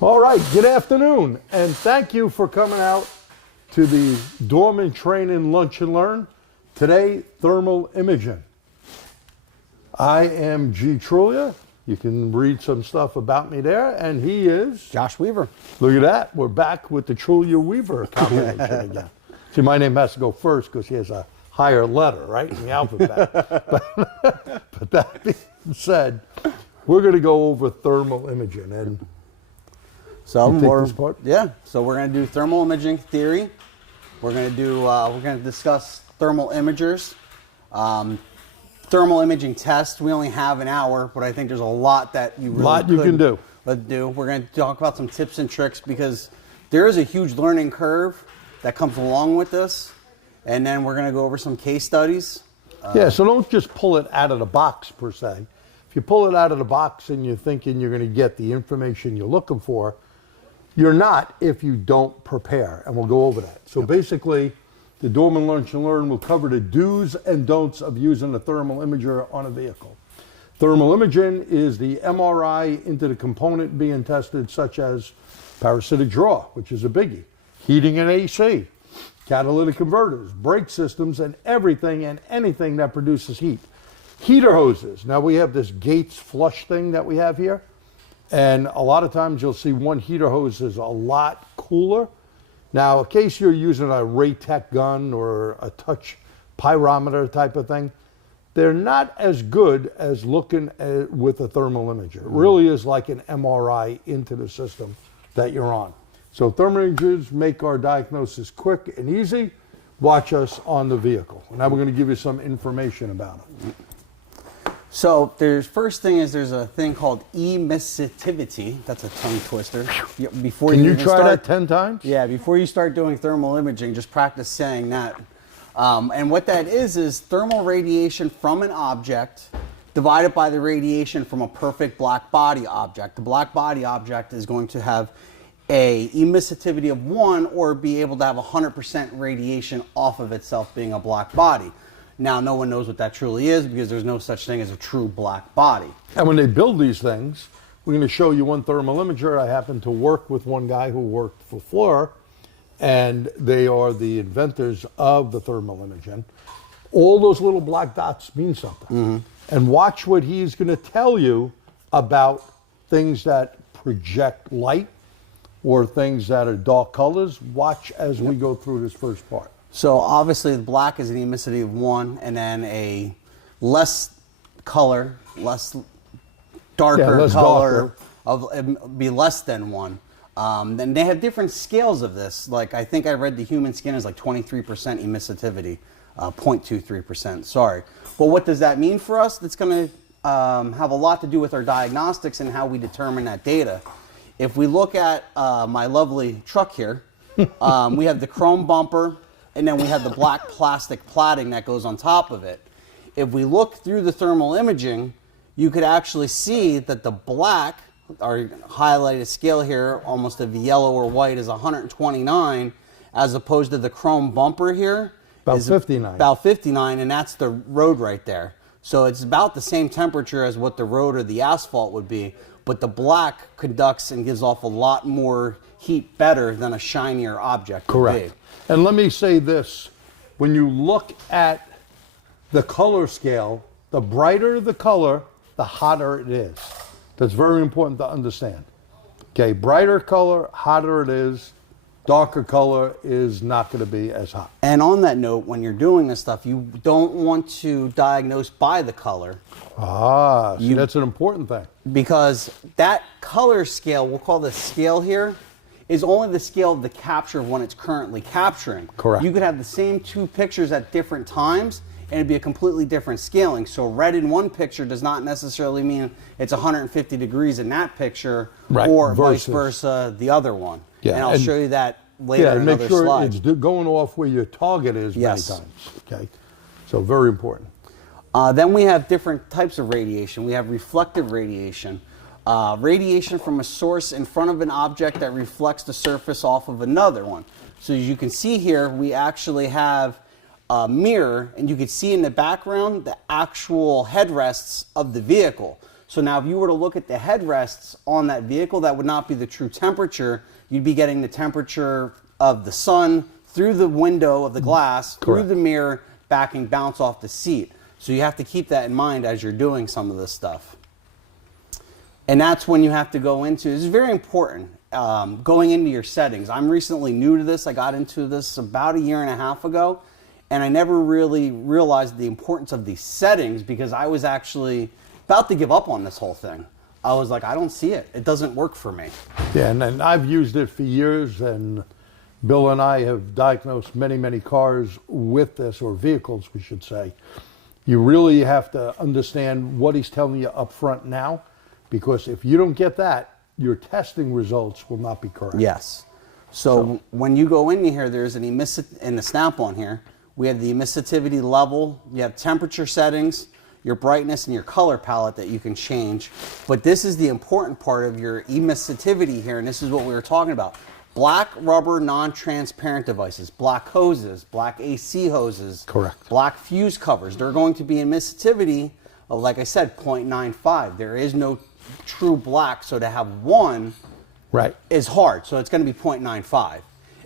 All right, good afternoon, and thank you for coming out to the Dorman Training Lunch and Learn. Today, thermal imaging. I am G. Trulia. You can read some stuff about me there, and he is Josh Weaver. Look at that. We're back with the Trulia Weaver combination again. See, my name has to go first because he has a higher letter, right, in the alphabet. But that being said, we're going to go over thermal imaging. And so you take this part? Yeah. So we're going to do thermal imaging theory. We're going to do. We're going to discuss thermal imagers. Thermal imaging test. We only have an hour, but I think there's a lot that you really can do. We're going to talk about some tips and tricks because there is a huge learning curve that comes along with this, and then we're going to go over some case studies. Yeah. So don't just pull it out of the box per se. If you pull it out of the box and you're thinking you're going to get the information you're looking for, you're not if you don't prepare, and we'll go over that. So basically, the Dorman Lunch and Learn will cover the do's and don'ts of using a thermal imager on a vehicle. Thermal imaging is the MRI into the component being tested, such as parasitic draw, which is a biggie, heating and AC, catalytic converters, brake systems, and everything and anything that produces heat. Heater hoses. Now we have this Gates flush thing that we have here. And a lot of times you'll see one heater hose is a lot cooler. Now, in case you're using a Raytech gun or a touch pyrometer type of thing, they're not as good as looking at, with a thermal imager. It really is like an MRI into the system that you're on. So thermal imagers make our diagnosis quick and easy. Watch us on the vehicle. Now we're going to give you some information about it. So first thing is there's a thing called emissivity. That's a tongue twister. Before Can you even try start, that 10 times? Yeah, before you start doing thermal imaging, just practice saying that. And what that is thermal radiation from an object divided by the radiation from a perfect black body object. The black body object is going to have a emissivity of 1 or be able to have 100% radiation off of itself being a black body. Now, no one knows what that truly is because there's no such thing as a true black body. And when they build these things, we're going to show you one thermal imager. I happen to work with one guy who worked for Flir, and they are the inventors of the thermal imaging. All those little black dots mean something. And watch what he's going to tell you about things that project light or things that are dark colors. Watch as we go through this first part. So obviously the black is an emissivity of 1, and then a less color, darker color of be less than 1. Then they have different scales of this. Like I think I read the human skin is like 23% emissivity, 0.23%. Sorry, but what does that mean for us? That's going to have a lot to do with our diagnostics and how we determine that data. If we look at my lovely truck here, we have the chrome bumper. And then we have the black plastic plating that goes on top of it. If we look through the thermal imaging, you could actually see that the black, our highlighted scale here, almost of yellow or white, is 129, as opposed to the chrome bumper here. About 59. About 59, and that's the road right there. So it's about the same temperature as what the road or the asphalt would be, but the black conducts and gives off a lot more heat better than a shinier object would be. And let me say this, when you look at the color scale, the brighter the color, the hotter it is. That's very important to understand. Okay, brighter color, hotter it is. Darker color is not going to be as hot. And on that note, when you're doing this stuff, you don't want to diagnose by the color. See, that's an important thing. Because that color scale, we'll call this scale here, is only the scale of the capture of when it's currently capturing. Correct. You could have the same 2 pictures at different times and it'd be a completely different scaling. So red in one picture does not necessarily mean it's 150 degrees in that picture, or vice versa the other one. Yeah. And I'll show you that later in another slide. Yeah, make sure it's going off where your target is many times. Okay, so very important. Then we have different types of radiation. We have reflective radiation. Radiation from a source in front of an object that reflects the surface off of another one. So as you can see here, we actually have a mirror, and you can see in the background the actual headrests of the vehicle. So now if you were to look at the headrests on that vehicle, that would not be the true temperature. You'd be getting the temperature of the sun through the window of the glass, through Correct. the mirror, back and bounce off the seat. So you have to keep that in mind as you're doing some of this stuff. And that's when you have to go into, this is very important, going into your settings. I'm recently new to this. I got into this about 1.5 years ago, and I never really realized the importance of these settings because I was actually about to give up on this whole thing. I was like, I don't see it. It doesn't work for me. Yeah, and I've used it for years, and Bill and I have diagnosed many, many cars with this, or vehicles, we should say. You really have to understand what he's telling you up front now, because if you don't get that, your testing results will not be correct. Yes. So when you go in here, there's an in the snap-on here, we have the emissivity level, you have temperature settings, your brightness, and your color palette that you can change. But this is the important part of your emissivity here, and this is what we were talking about. Black rubber non-transparent devices, black hoses, black AC hoses, Correct. black fuse covers. They're going to be emissivity of, like I said, 0.95. There is no true black, so to have one Right. is hard. So it's going to be 0.95.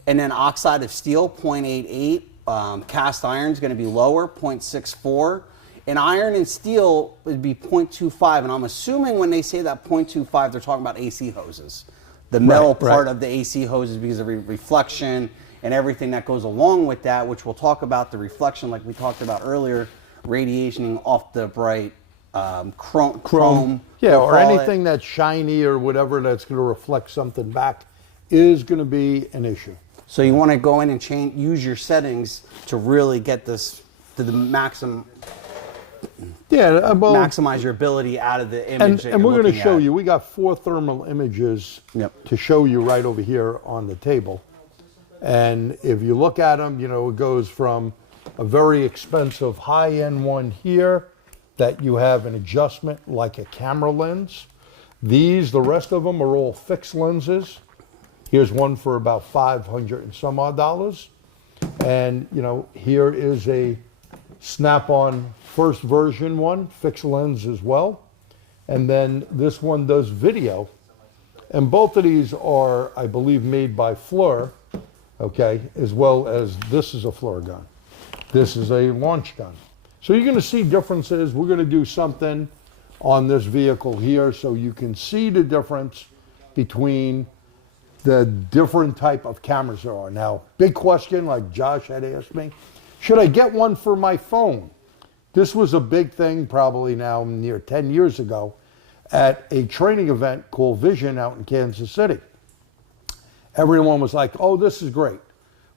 And then oxide of steel, 0.88. Cast iron is going to be lower, 0.64. And iron and steel would be 0.25. And I'm assuming when they say that 0.25, they're talking about AC hoses. The metal part of the AC hoses, because of reflection and everything that goes along with that, which we'll talk about the reflection like we talked about earlier, radiationing off the bright chrome. Yeah, we'll or call anything that's shiny or whatever that's going to reflect something back is going to be an issue. So you want to go in and use your settings to really get this to the maximum. Yeah, well, maximize your ability out of the image. and we're going to show you. We got 4 thermal images Yep. to show you right over here on the table. And if you look at them, you know, it goes from a very expensive high-end one here that you have an adjustment like a camera lens. These, the rest of them are all fixed lenses. Here's one for about $500 and some odd dollars. And, you know, here is a Snap-on first version one, fixed lens as well. And then this one does video. And both of these are, I believe, made by Flir, okay, as well as this is a Flir gun. This is a launch gun. So you're going to see differences. We're going to do something on this vehicle here so you can see the difference between the different type of cameras there are. Now, big question, like Josh had asked me, should I get one for my phone? This was a big thing probably now near 10 years ago at a training event called Vision out in Kansas City. Everyone was like, oh, this is great.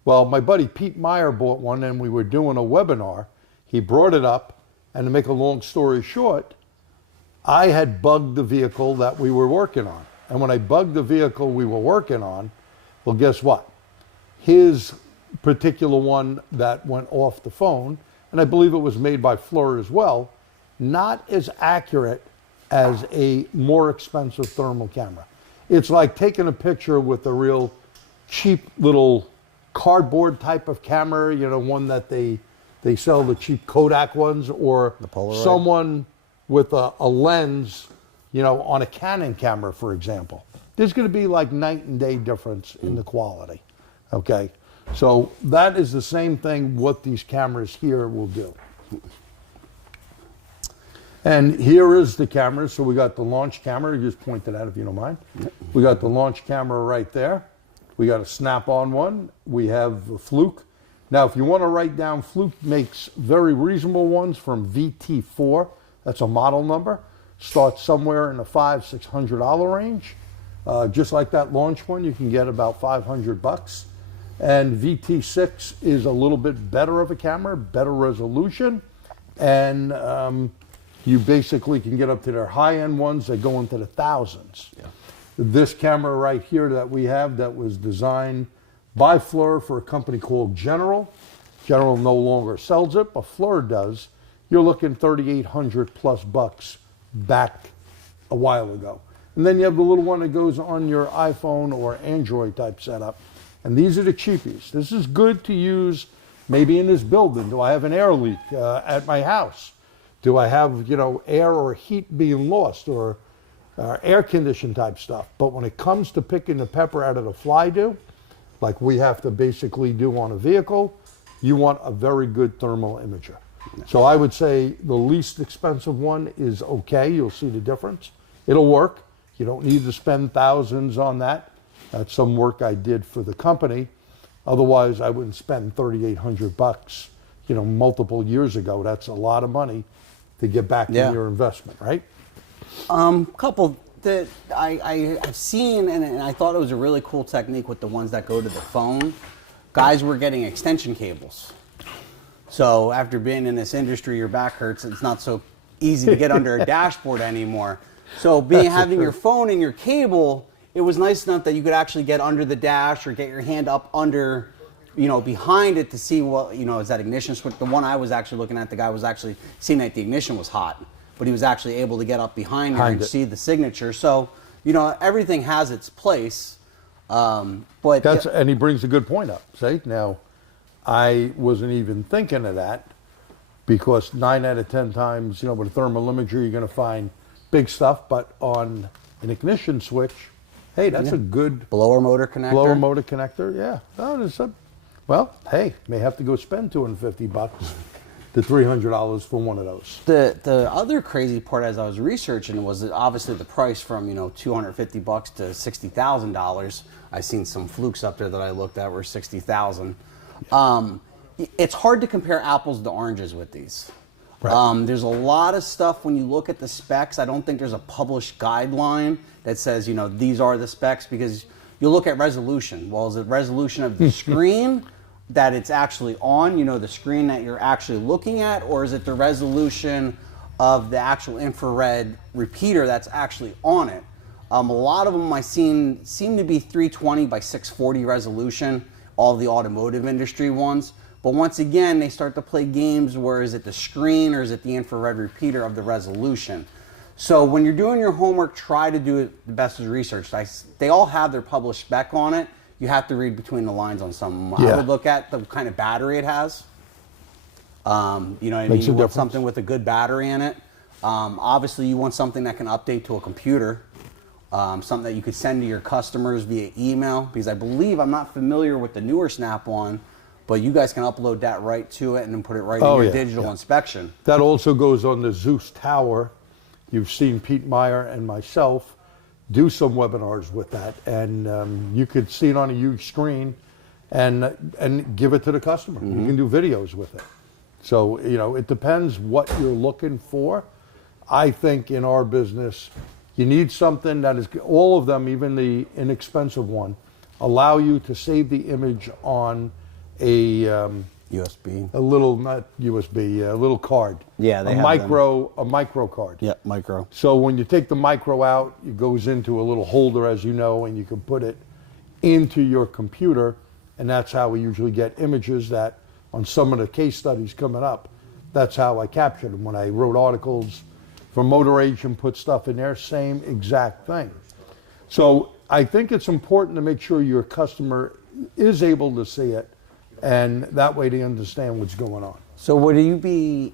Well, my buddy Pete Meyer bought one and we were doing a webinar. He brought it up, and to make a long story short, I had bugged the vehicle that we were working on. And when I bugged the vehicle we were working on, well, guess what? His particular one that went off the phone, and I believe it was made by Flir as well, not as accurate as a more expensive thermal camera. It's like taking a picture with a real cheap little cardboard type of camera, you know, one that they sell, the cheap Kodak ones, or someone with a lens, you know, on a Canon camera, for example. There's going to be like night and day difference in the quality, okay? So that is the same thing what these cameras here will do. And here is the camera. So we got the launch camera. You just point that out if you don't mind. We got the launch camera right there. We got a Snap-on one. We have the Fluke. Now, if you want to write down, Fluke makes very reasonable ones from VT4. That's a model number. Starts somewhere in the $500–600 range. Just like that launch one, you can get about $500. And VT6 is a little bit better of a camera, better resolution. And you basically can get up to their high-end ones that go into the thousands. Yeah. This camera right here that we have that was designed by Flir for a company called General. General no longer sells it, but Flir does. You're looking $3,800+ back a while ago. And then you have the little one that goes on your iPhone or Android type setup. And these are the cheapies. This is good to use maybe in this building. Do I have an air leak at my house? Do I have, you know, air or heat being lost, or air condition type stuff? But when it comes to picking the pepper out of the fly dew, like we have to basically do on a vehicle, you want a very good thermal imager. So I would say the least expensive one is okay. You'll see the difference. It'll work. You don't need to spend thousands on that. That's some work I did for the company. Otherwise, I wouldn't spend $3,800, you know, multiple years ago. That's a lot of money to get back in your investment, right? Couple that I've seen, and I thought it was a really cool technique with the ones that go to the phone. Guys were getting extension cables. So after being in this industry, your back hurts. It's not so easy to get under a dashboard anymore. So having your phone and your cable, it was nice enough that you could actually get under the dash or get your hand up under, you know, behind it to see what, you know, is that ignition switch. The one I was actually looking at, the guy was actually seeing that the ignition was hot, but he was actually able to get up behind there and see the signature. So, you know, everything has its place. But and he brings a good point up. See, now, I wasn't even thinking of that, because 9 out of 10 times, you know, with a thermal imager, you're going to find big stuff, but on an ignition switch, hey, that's a good blower motor connector. Yeah. Oh, well, hey, may have to go spend $250 to $300 for one of those. The other crazy part as I was researching was that obviously the price from, you know, $250 to $60,000. I seen some flukes up there that I looked at were $60,000. It's hard to compare apples to oranges with these. Right. There's a lot of stuff when you look at the specs. I don't think there's a published guideline that says, you know, these are the specs, because you look at resolution. Well, is it resolution of the screen that it's actually on, you know, the screen that you're actually looking at, or is it the resolution of the actual infrared repeater that's actually on it? A lot of them I've seen seem to be 320 by 640 resolution, all the automotive industry ones. But once again, they start to play games where is it the screen or is it the infrared repeater of the resolution? So when you're doing your homework, try to do it the best as research. They all have their published spec on it. You have to read between the lines on some of them. I would look at the kind of battery it has. You know what I mean? You want something with a good battery in it. Obviously, you want something that can update to a computer. Something that you could send to your customers via email, because I believe, I'm not familiar with the newer Snap-on, but you guys can upload that right to it and then put it right in your digital inspection. That also goes on the Zeus Tower. You've seen Pete Meyer and myself do some webinars with that, and you could see it on a huge screen and give it to the customer. You can do videos with it. So, you know, it depends what you're looking for. I think in our business, you need something that is, all of them, even the inexpensive one, allow you to save the image on a USB, a little, not USB, a little card. Yeah, they a have micro card. Yeah, micro. So when you take the micro out, it goes into a little holder, as you know, and you can put it into your computer, and that's how we usually get images. That on some of the case studies coming up, that's how I captured them when I wrote articles for Motor Age and put stuff in there. Same exact thing. So I think it's important to make sure your customer is able to see it, and that way they understand what's going on. So would you be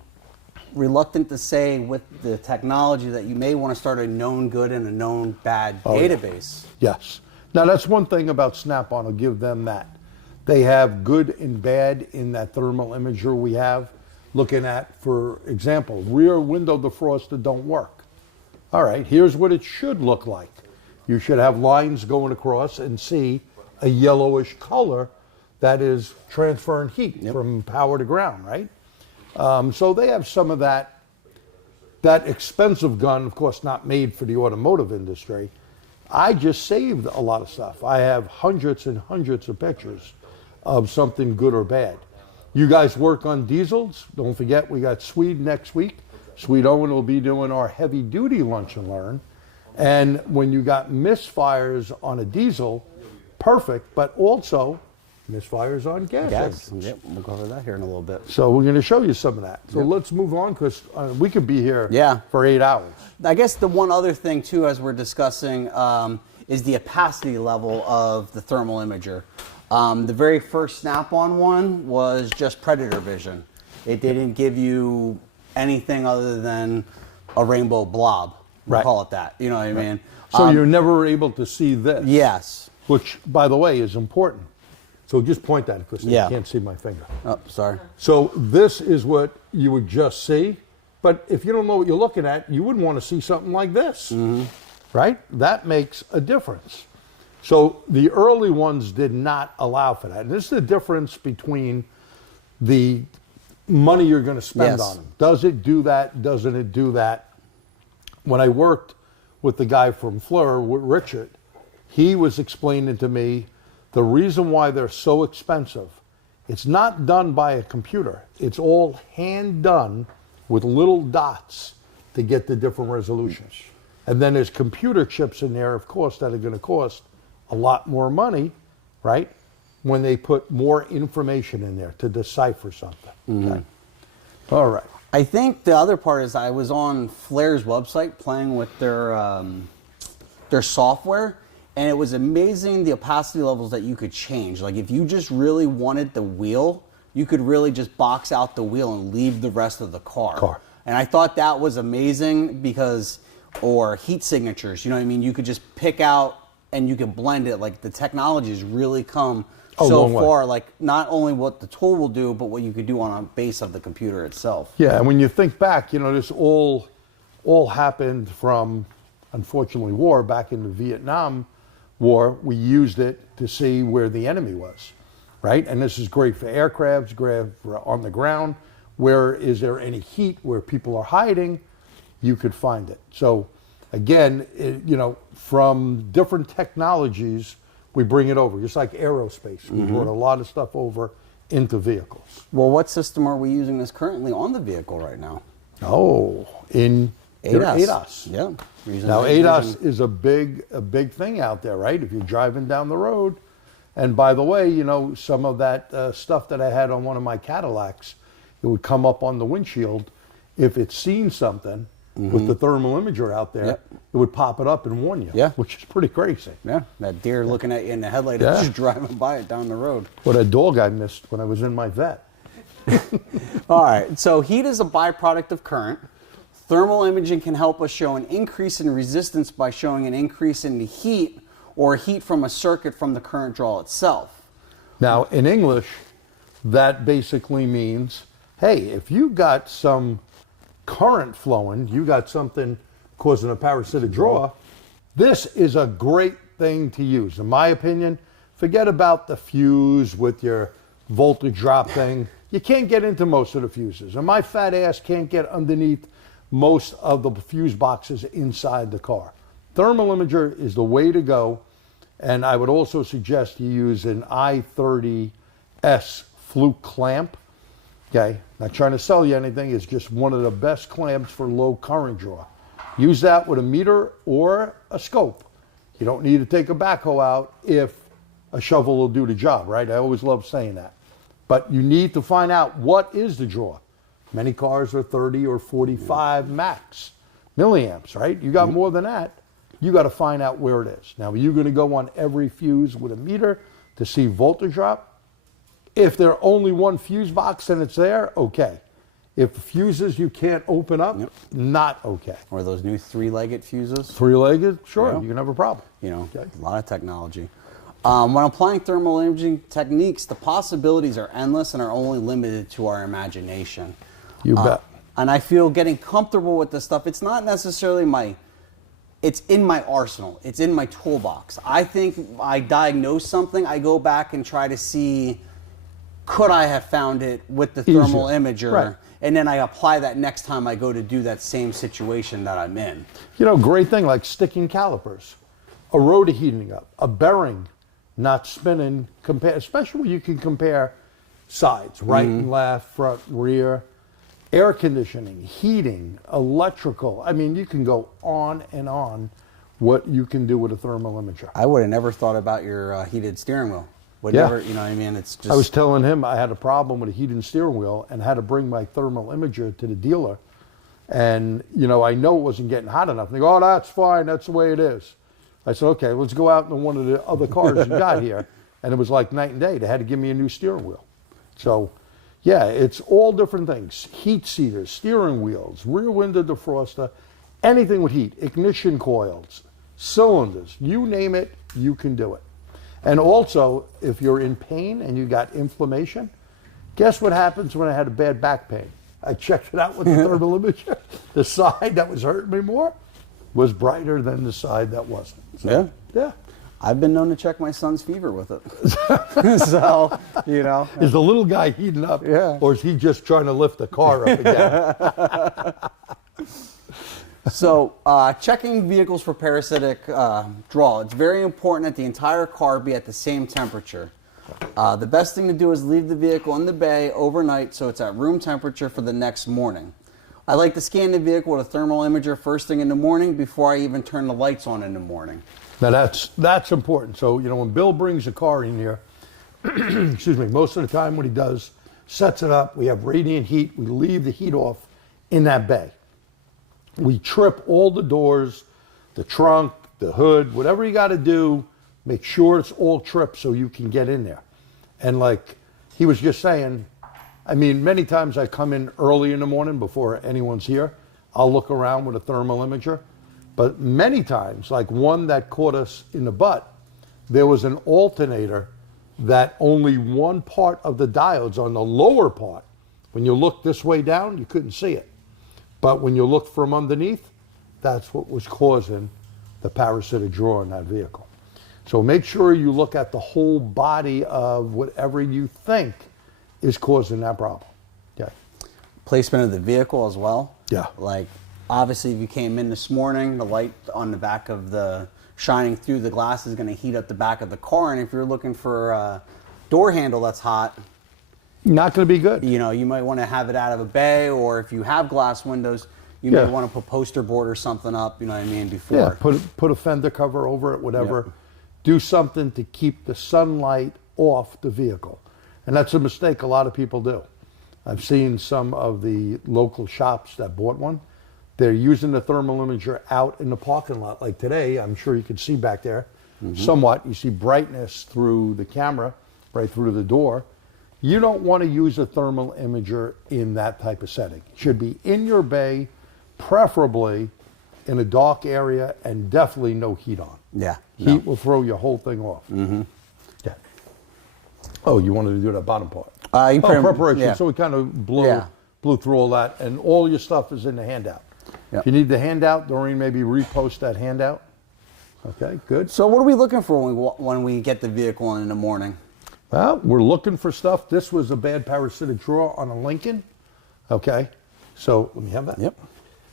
reluctant to say with the technology that you may want to start a known good and a known bad database? Yes. Now that's one thing about Snap-on, I'll give them that. They have good and bad in that thermal imager we have. Looking at, for example, rear window defroster don't work. All right, here's what it should look like. You should have lines going across and see a yellowish color that is transferring heat from power to ground, right? So they have some of that. That expensive gun, of course, not made for the automotive industry. I just saved a lot of stuff. I have hundreds and hundreds of pictures of something good or bad. You guys work on diesels. Don't forget, we got Swede next week. Swede Owen will be doing our heavy duty lunch and learn. And when you got misfires on a diesel, perfect, but also misfires on gas engines. Yep, we'll go over that here in a little bit. So we're going to show you some of that. So let's move on, because we could be here for 8 hours. I guess the one other thing too, as we're discussing, is the opacity level of the thermal imager. The very first Snap-on one was just predator vision. It didn't give you anything other than a rainbow blob. We'll Right. call it that. You know what I mean? So you're never able to see this. Yes. Which, by the way, is important. So just point that because Yeah. you can't see my finger. Oh, sorry. So this is what you would just see. But if you don't know what you're looking at, you wouldn't want to see something like this, right? That makes a difference. So the early ones did not allow for that. And this is the difference between the money you're going to spend Yes. on them. Does it do that? Doesn't it do that? When I worked with the guy from Flir, with Richard, he was explaining to me the reason why they're so expensive. It's not done by a computer. It's all hand done with little dots to get the different resolutions. And then there's computer chips in there, of course, that are going to cost a lot more money, right? When they put more information in there to decipher something. Okay. All right. I think the other part is I was on Flir's website playing with their software, and it was amazing the opacity levels that you could change. Like if you just really wanted the wheel, you could really just box out the wheel and leave the rest of the car. And I thought that was amazing because, or heat signatures, you know what I mean? You could just pick out and you could blend it. Like the technology has really come so far, like not only what the tool will do, but what you could do on a base of the computer itself. Yeah, and when you think back, you know, this all happened from, unfortunately, war. Back in the Vietnam War, we used it to see where the enemy was, right? And this is great for aircrafts, great for on the ground. Where is there any heat, where people are hiding, you could find it. So again, you know, from different technologies, we bring it over, just like aerospace. We brought a lot of stuff over into vehicles. Well, what system are we using this currently on the vehicle right now? Oh, in ADAS. Yeah. Now ADAS is a big thing out there, right? If you're driving down the road, and by the way, you know, some of that stuff that I had on one of my Cadillacs, it would come up on the windshield. If it's seen something with the thermal imager out there, it would pop it up and warn you, which is pretty crazy. Yeah, that deer looking at you in the headlight and just driving by it down the road. What a dog I missed when I was in my vet. All right, so heat is a byproduct of current. Thermal imaging can help us show an increase in resistance by showing an increase in the heat or heat from a circuit from the current draw itself. Now, in English, that basically means, hey, if you got some current flowing, you got something causing a parasitic draw, this is a great thing to use. In my opinion, forget about the fuse with your voltage drop thing. You can't get into most of the fuses. And my fat ass can't get underneath most of the fuse boxes inside the car. Thermal imager is the way to go. And I would also suggest you use an I-30S fluke clamp. Okay, not trying to sell you anything. It's just one of the best clamps for low current draw. Use that with a meter or a scope. You don't need to take a backhoe out if a shovel will do the job, right? I always love saying that. But you need to find out what is the draw. Many cars are 30 or 45 max milliamps, right? You got more than that. You got to find out where it is. Now, are you going to go on every fuse with a meter to see voltage drop? If there's only one fuse box and it's there, okay. If the fuses you can't open up, not okay. Or those new three-legged fuses. Three-legged, sure, you can have a problem. You know, a lot of technology. When applying thermal imaging techniques, the possibilities are endless and are only limited to our imagination. You bet. And I feel getting comfortable with this stuff, it's not necessarily it's in my arsenal. It's in my toolbox. I think I diagnose something, I go back and try to see, could I have found it with the thermal imager? Right. And then I apply that next time I go to do that same situation that I'm in. You know, great thing like sticking calipers, a rotor heating up, a bearing not spinning, especially when you can compare sides, right and left, front, rear, air conditioning, heating, electrical. I mean, you can go on and on what you can do with a thermal imager. I would have never thought about your heated steering wheel. Never, you know what I mean? It's just. I was telling him I had a problem with a heated steering wheel and had to bring my thermal imager to the dealer. And, you know, I know it wasn't getting hot enough. And they go, oh, that's fine. That's the way it is. I said, okay, let's go out in one of the other cars you got here. And it was like night and day. They had to give me a new steering wheel. So, Yeah, it's all different things. Heat seaters, steering wheels, rear window defroster, anything with heat, ignition coils, cylinders, you name it, you can do it. And also, if you're in pain and you got inflammation, guess what happens when I had a bad back pain? I checked it out with the thermal imager. The side that was hurting me more was brighter than the side that wasn't. So, yeah. I've been known to check my son's fever with it. So, you know. Is the little guy heating up? Yeah. Or is he just trying to lift the car up again? So, checking vehicles for parasitic draw. It's very important that the entire car be at the same temperature. The best thing to do is leave the vehicle in the bay overnight so it's at room temperature for the next morning. I like to scan the vehicle with a thermal imager first thing in the morning before I even turn the lights on in the morning. Now that's important. So, you know, when Bill brings a car in here, excuse me, most of the time what he does, sets it up, we have radiant heat, we leave the heat off in that bay. We trip all the doors, the trunk, the hood, whatever you got to do, make sure it's all tripped so you can get in there. And like he was just saying, I mean, many times I come in early in the morning before anyone's here. I'll look around with a thermal imager. But many times, like one that caught us in the butt, there was an alternator that only one part of the diodes on the lower part, when you look this way down, you couldn't see it. But when you look from underneath, that's what was causing the parasitic draw in that vehicle. So make sure you look at the whole body of whatever you think is causing that problem. Yeah. Placement of the vehicle as well. Yeah. Like, obviously, if you came in this morning, the light on the back of the shining through the glass is going to heat up the back of the car. And if you're looking for a door handle that's hot, not going to be good. You know, you might want to have it out of a bay, or if you have glass windows, you may want to put poster board or something up, you know what I mean, before. Yeah, put a fender cover over it, whatever. Yep. Do something to keep the sunlight off the vehicle. And that's a mistake a lot of people do. I've seen some of the local shops that bought one. They're using the thermal imager out in the parking lot. Like today, I'm sure you can see back there somewhat. You see brightness through the camera, right through the door. You don't want to use a thermal imager in that type of setting. It should be in your bay, preferably in a dark area, and definitely no heat on. Yeah. Heat will throw your whole thing off. Yeah. Oh, you wanted to do that bottom part? Preparation. Yeah. So we kind of blew through all that, and all your stuff is in the handout. Yep. If you need the handout, Doreen, maybe repost that handout. Okay, good. So what are we looking for when we get the vehicle in the morning? Well, we're looking for stuff. This was a bad parasitic draw on a Lincoln. Okay, so let me have that. Yep.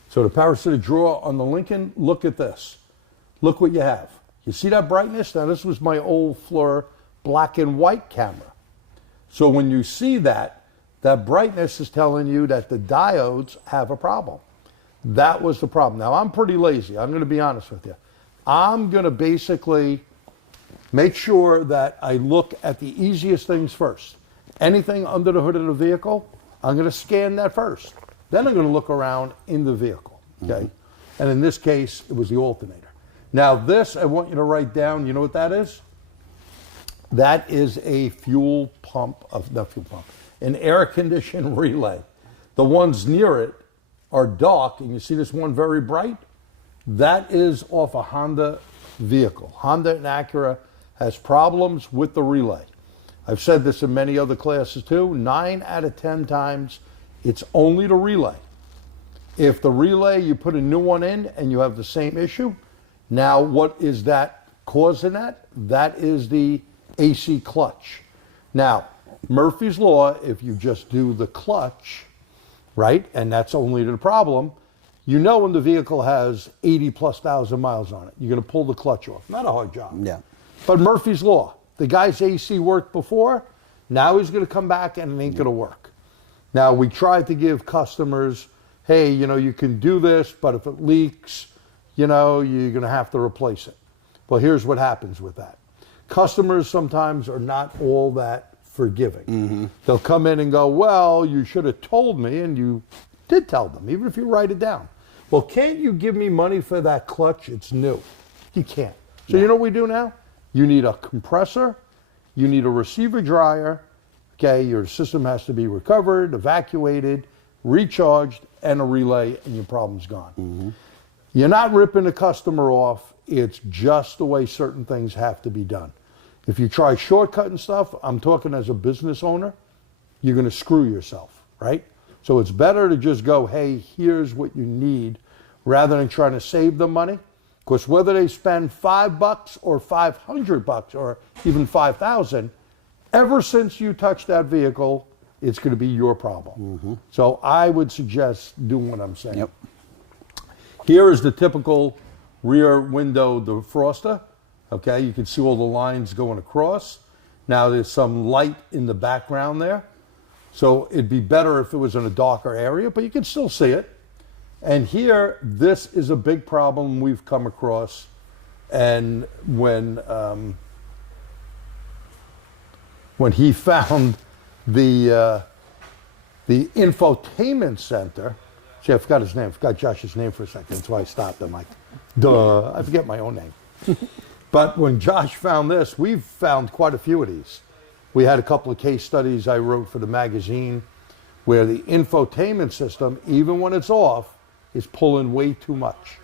So the parasitic draw on the Lincoln, look at this. Look what you have. You see that brightness? Now this was my old Flir black and white camera. So when you see that, that brightness is telling you that the diodes have a problem. That was the problem. Now I'm pretty lazy. I'm going to be honest with you. I'm going to basically make sure that I look at the easiest things first. Anything under the hood of the vehicle, I'm going to scan that first. Then I'm going to look around in the vehicle, okay? And in this case, it was the alternator. Now this, I want you to write down, you know what that is? That is a fuel pump, not fuel pump, an air conditioned relay. The ones near it are dark, and you see this one very bright? That is off a Honda vehicle. Honda and Acura has problems with the relay. I've said this in many other classes too. 9 out of 10 times, it's only the relay. If the relay, you put a new one in and you have the same issue, now what is that causing that? That is the AC clutch. Now, Murphy's Law, if you just do the clutch, right, and that's only the problem, you know when the vehicle has 80,000+ miles on it, you're going to pull the clutch off. Not a hard job. Yeah. But Murphy's Law, the guy's AC worked before, now he's going to come back and it ain't going to work. Now, we tried to give customers, hey, you know, you can do this, but if it leaks, you know, you're going to have to replace it. Well, here's what happens with that. Customers sometimes are not all that forgiving. They'll come in and go, well, you should have told me, and you did tell them, even if you write it down. Well, can't you give me money for that clutch? It's new. You can't. So you know what we do now? You need a compressor, you need a receiver dryer, Okay, your system has to be recovered, evacuated, recharged, and a relay, and your problem's gone. You're not ripping the customer off. It's just the way certain things have to be done. If you try shortcutting stuff, I'm talking as a business owner, you're going to screw yourself, right? So it's better to just go, hey, here's what you need, rather than trying to save them money. Because whether they spend $5 or $500 or even $5,000, ever since you touch that vehicle, it's going to be your problem. So I would suggest doing what I'm saying. Yep. Here is the typical rear window defroster. Okay, you can see all the lines going across. Now there's some light in the background there. So it'd be better if it was in a darker area, but you can still see it. And here, this is a big problem we've come across. And when he found the infotainment center, see, I forgot his name. I forgot Josh's name for a second. That's why I stopped. I'm like, duh, I forget my own name. But when Josh found this, we've found quite a few of these. We had a couple of case studies I wrote for the magazine where the infotainment system, even when it's off, is pulling way too much.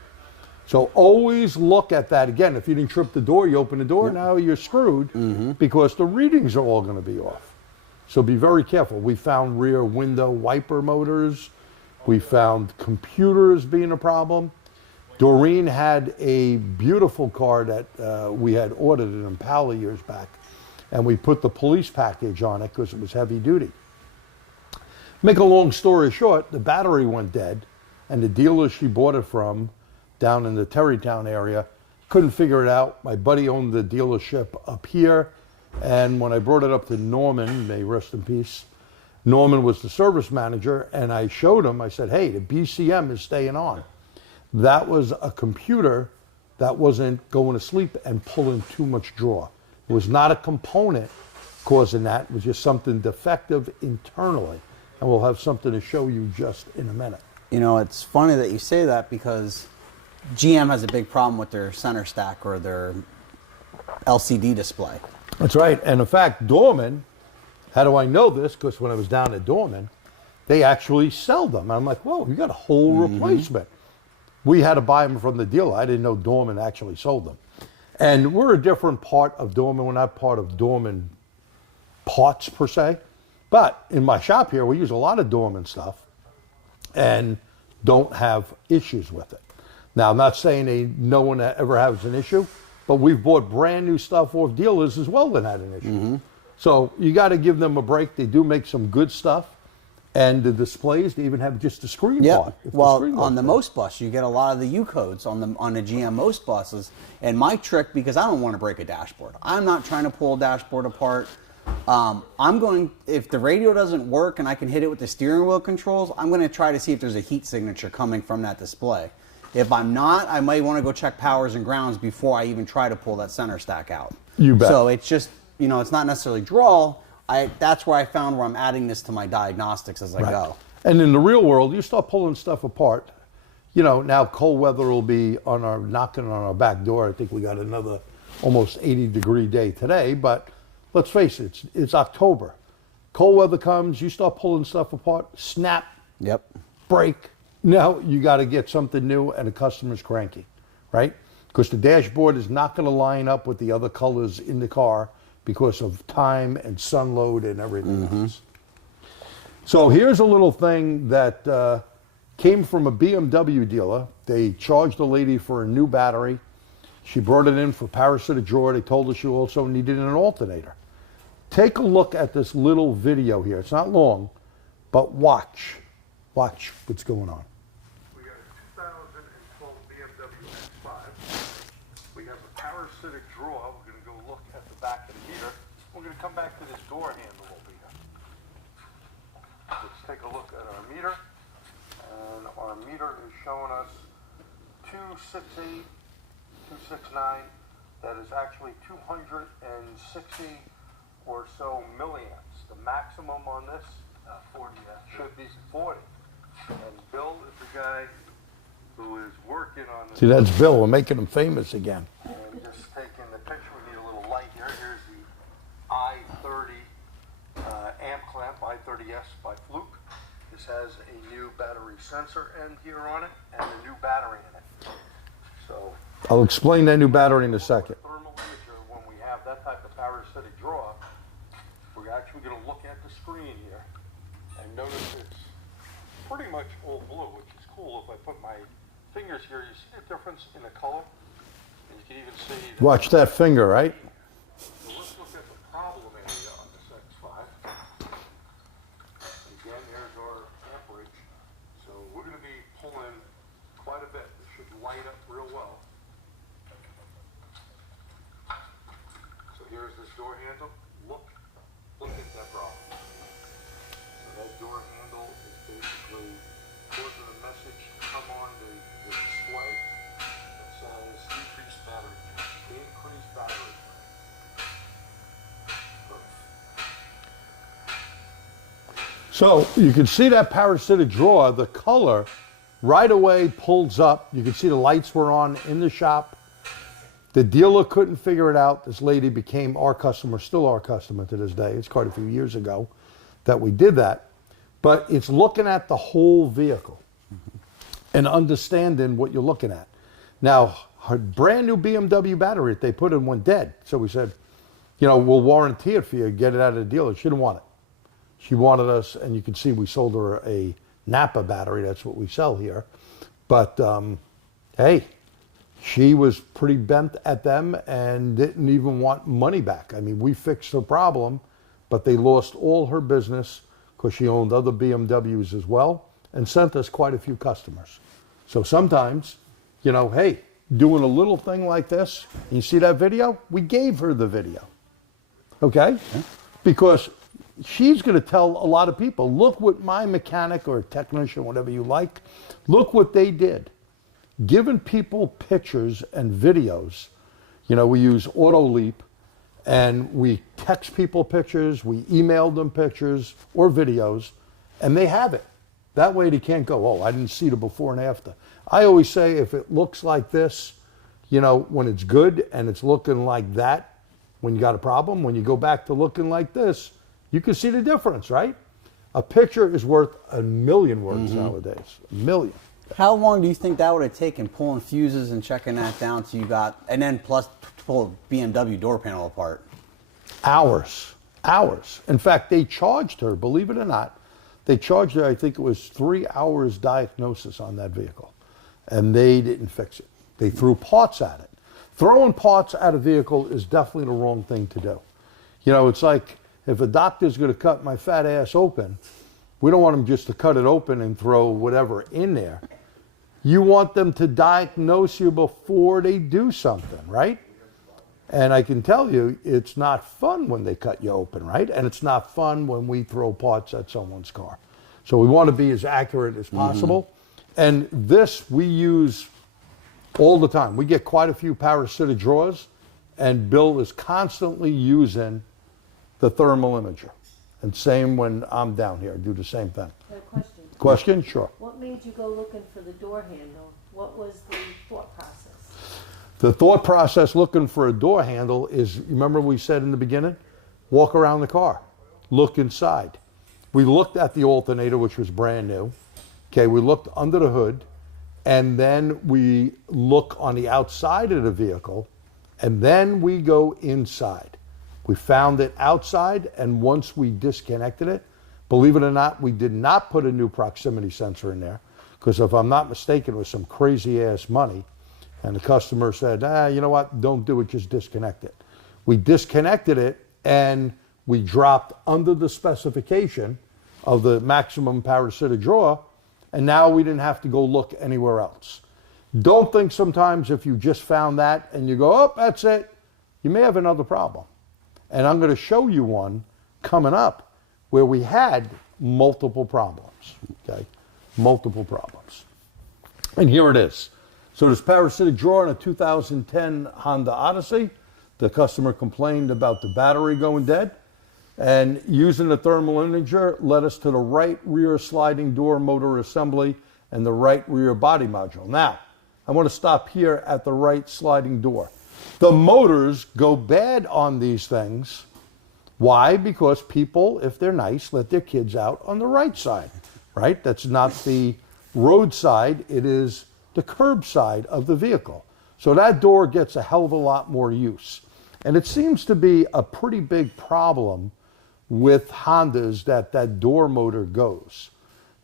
So always look at that. Again, if you didn't trip the door, you open the door, now you're screwed because the readings are all going to be off. So be very careful. We found rear window wiper motors. We found computers being a problem. Doreen had a beautiful car that we had ordered an Impala years back, and we put the police package on it because it was heavy duty. Make a long story short, the battery went dead, and the dealer she bought it from down in the Terrytown area couldn't figure it out. My buddy owned the dealership up here, and when I brought it up to Norman, may he rest in peace, Norman was the service manager, and I showed him, I said, hey, the BCM is staying on. That was a computer that wasn't going to sleep and pulling too much draw. It was not a component causing that. It was just something defective internally. And we'll have something to show you just in a minute. You know, it's funny that you say that because GM has a big problem with their center stack or their LCD display. That's right. And in fact, Dorman, how do I know this? Because when I was down at Dorman, they actually sell them. I'm like, whoa, you got a whole replacement. We had to buy them from the dealer. I didn't know Dorman actually sold them. And we're a different part of Dorman. We're not part of Dorman parts per se. But in my shop here, we use a lot of Dorman stuff and don't have issues with it. Now, I'm not saying no one ever has an issue, but we've bought brand new stuff off dealers as well that had an issue. So you got to give them a break. They do make some good stuff. And the displays, they even have just the screen part. Well, on the most bus, you get a lot of the U codes on the GM most buses. And my trick, because I don't want to break a dashboard, I'm not trying to pull a dashboard apart. I'm going, if the radio doesn't work and I can hit it with the steering wheel controls, I'm going to try to see if there's a heat signature coming from that display. If I'm not, I might want to go check powers and grounds before I even try to pull that center stack out. You bet. So it's just, you know, it's not necessarily draw. That's where I found where I'm adding this to my diagnostics as I go. And in the real world, you start pulling stuff apart. You know, now cold weather will be knocking on our back door. I think we got another almost 80-degree day today, but let's face it, it's October. Cold weather comes, you start pulling stuff apart, snap, break. Now you got to get something new and the customer's cranky, right? Because the dashboard is not going to line up with the other colors in the car because of time and sun load and everything else. So here's a little thing that came from a BMW dealer. They charged the lady for a new battery. She brought it in for parasitic drawer. They told her she also needed an alternator. Take a look at this little video here. It's not long, but watch. Watch what's going on. We got a 2012 BMW X5. We have a parasitic drawer. We're going to go look at the back of the meter. We're going to come back to this door handle over here. Let's take a look at our meter. And our meter is showing us 268, 269. That is actually 260 or so milliamps. The maximum on this 40 should be 40. And Bill is the guy who is working on this. See, that's Bill. We're making him famous again. And just taking the picture. We need a little light here. Here's the I-30 30S by Fluke. This has a new battery sensor end here on it and a new battery in it. So I'll explain that new battery in a second. thermal imager, when we have that type of parasitic draw, we're actually going to look at the screen here and notice it's pretty much all blue, which is cool. If I put my fingers here, you see the difference in the color? And you can even see that. Watch that finger, right? So let's look at the problem area on this X5. Again, there's our amperage. So we're going to be pulling quite a bit. It should light up real well. So here's this door handle. Look at that problem. So that door handle is basically causing a message to come on the display that says increased battery drain. Increased battery drain. So you can see that parasitic draw, the color right away pulls up. You can see the lights were on in the shop. The dealer couldn't figure it out. This lady became our customer, still our customer to this day. It's quite a few years ago that we did that. But it's looking at the whole vehicle and understanding what you're looking at. Now, her brand new BMW battery that they put in went dead. So we said, you know, we'll warranty it for you, get it out of the dealer. She didn't want it. She wanted us, and you can see we sold her a Napa battery. That's what we sell here. But, hey, she was pretty bent at them and didn't even want money back. I mean, we fixed the problem, but they lost all her business because she owned other BMWs as well and sent us quite a few customers. So sometimes, you know, hey, doing a little thing like this, you see that video? We gave her the video, okay? Because she's going to tell a lot of people, look what my mechanic or technician, whatever you like, look what they did. Giving people pictures and videos. You know, we use AutoLeap, and we text people pictures, we email them pictures or videos, and they have it. That way they can't go, oh, I didn't see the before and after. I always say if it looks like this, you know, when it's good and it's looking like that, when you got a problem, when you go back to looking like this, you can see the difference, right? A picture is worth a million words nowadays, a million. How long do you think that would have taken pulling fuses and checking that down till you got, and then plus to pull a BMW door panel apart? Hours. In fact, they charged her, believe it or not, they charged her, I think it was 3 hours diagnosis on that vehicle. And they didn't fix it. They threw parts at it. Throwing parts at a vehicle is definitely the wrong thing to do. You know, it's like if a doctor's going to cut my fat ass open, we don't want them just to cut it open and throw whatever in there. You want them to diagnose you before they do something, right? And I can tell you, it's not fun when they cut you open, right? And it's not fun when we throw parts at someone's car. So we want to be as accurate as possible. And this we use all the time. We get quite a few parasitic draws, and Bill is constantly using the thermal imager. And same when I'm down here, I do the same thing. I have a question. Question? Sure. What made you go looking for the door handle? What was the thought process? The thought process looking for a door handle is, remember we said in the beginning, walk around the car, look inside. We looked at the alternator, which was brand new. Okay, we looked under the hood, and then we look on the outside of the vehicle, and then we go inside. We found it outside, and once we disconnected it, believe it or not, we did not put a new proximity sensor in there, because if I'm not mistaken, it was some crazy ass money. And the customer said, you know what, don't do it, just disconnect it. We disconnected it, and we dropped under the specification of the maximum parasitic draw, and now we didn't have to go look anywhere else. Don't think sometimes if you just found that and you go, oh, that's it, you may have another problem. And I'm going to show you one coming up where we had multiple problems, okay? Multiple problems. And here it is. So this parasitic draw in a 2010 Honda Odyssey. The customer complained about the battery going dead. And using the thermal imager led us to the right rear sliding door motor assembly and the right rear body module. Now, I want to stop here at the right sliding door. The motors go bad on these things Why? Because people, if they're nice, let their kids out on the right side, right? That's not the road side, it is the curb side of the vehicle. So that door gets a hell of a lot more use. And it seems to be a pretty big problem with Hondas that door motor goes.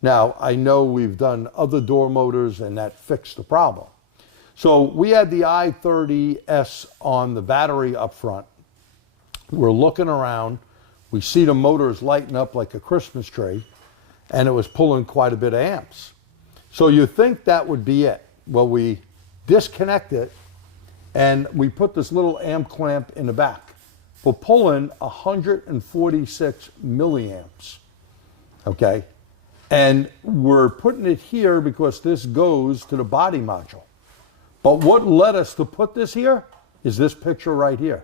Now, I know we've done other door motors and that fixed the problem. So we had the i30S on the battery up front. We're looking around, we see the motors lighting up like a Christmas tree, and it was pulling quite a bit of amps. So you think that would be it. Well, we disconnect it, and we put this little amp clamp in the back. We're pulling 146 milliamps, okay? And we're putting it here because this goes to the body module. But what led us to put this here is this picture right here.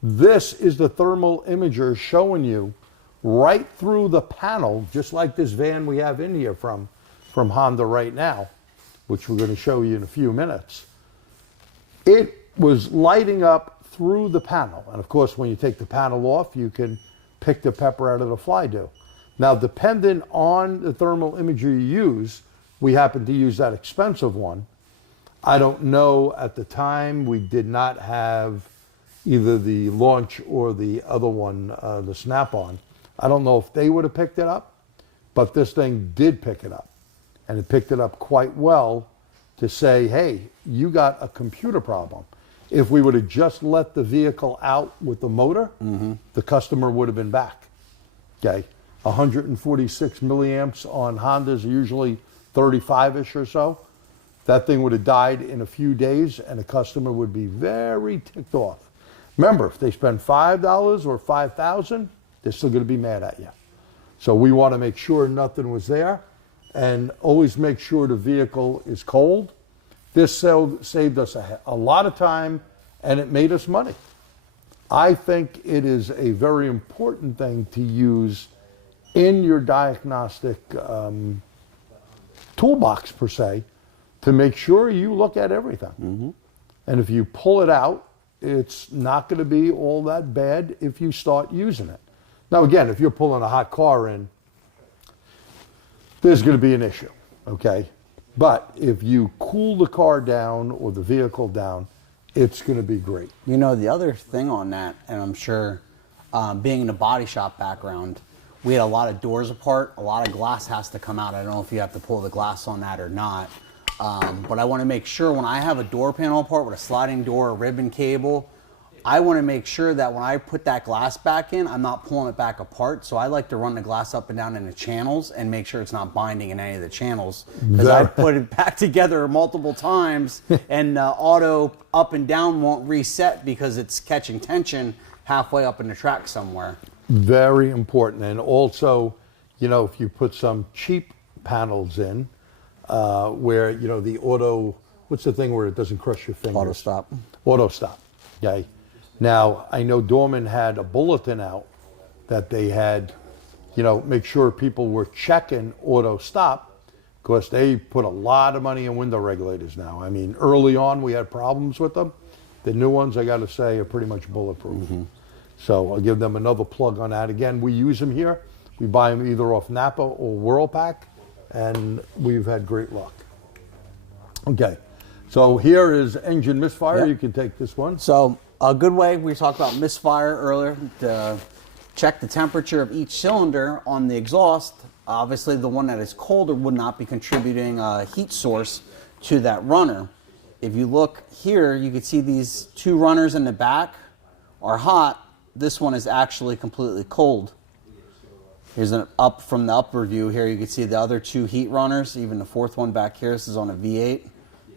This is the thermal imager showing you right through the panel, just like this van we have in here from Honda right now, which we're going to show you in a few minutes. It was lighting up through the panel. And of course, when you take the panel off, you can pick the pepper out of the fly do. Now, dependent on the thermal imager you use, we happen to use that expensive one. I don't know, at the time, we did not have either the Launch or the other one, the Snap-on. I don't know if they would have picked it up, but this thing did pick it up. And it picked it up quite well to say, hey, you got a computer problem. If we would have just let the vehicle out with the motor, the customer would have been back. Okay, 146 milliamps on Hondas are usually 35-ish or so. That thing would have died in a few days, and the customer would be very ticked off. Remember, if they spend $5 or $5,000, they're still going to be mad at you. So we want to make sure nothing was there, and always make sure the vehicle is cold. This saved us a lot of time, and it made us money. I think it is a very important thing to use in your diagnostic toolbox, per se, to make sure you look at everything. And if you pull it out, it's not going to be all that bad if you start using it. Now, again, if you're pulling a hot car in, there's going to be an issue, okay? But if you cool the car down or the vehicle down, it's going to be great. You know, the other thing on that, and I'm sure being in a body shop background, we had a lot of doors apart, a lot of glass has to come out. I don't know if you have to pull the glass on that or not. But I want to make sure when I have a door panel apart with a sliding door, a ribbon cable, I want to make sure that when I put that glass back in, I'm not pulling it back apart. So I like to run the glass up and down in the channels and make sure it's not binding in any of the channels. Because I put it back together multiple times and auto up and down won't reset because it's catching tension halfway up in the track somewhere. Very important. And also, you know, if you put some cheap panels in, where, you know, the auto, what's the thing where it doesn't crush your fingers? Auto stop. Auto stop, okay. Now, I know Dorman had a bulletin out that they had, you know, make sure people were checking auto stop, because they put a lot of money in window regulators now. I mean, early on we had problems with them. The new ones, I got to say, are pretty much bulletproof. So I'll give them another plug on that. Again, we use them here. We buy them either off Napa or Whirlpack, and we've had great luck. Okay, so here is engine misfire. Yep. You can take this one. So a good way, we talked about misfire earlier, to check the temperature of each cylinder on the exhaust. Obviously, the one that is colder would not be contributing a heat source to that runner. If you look here, you can see these two runners in the back are hot. This one is actually completely cold. Here's an up from the upper view here. You can see the other two heat runners, even the fourth one back here. This is on a V8.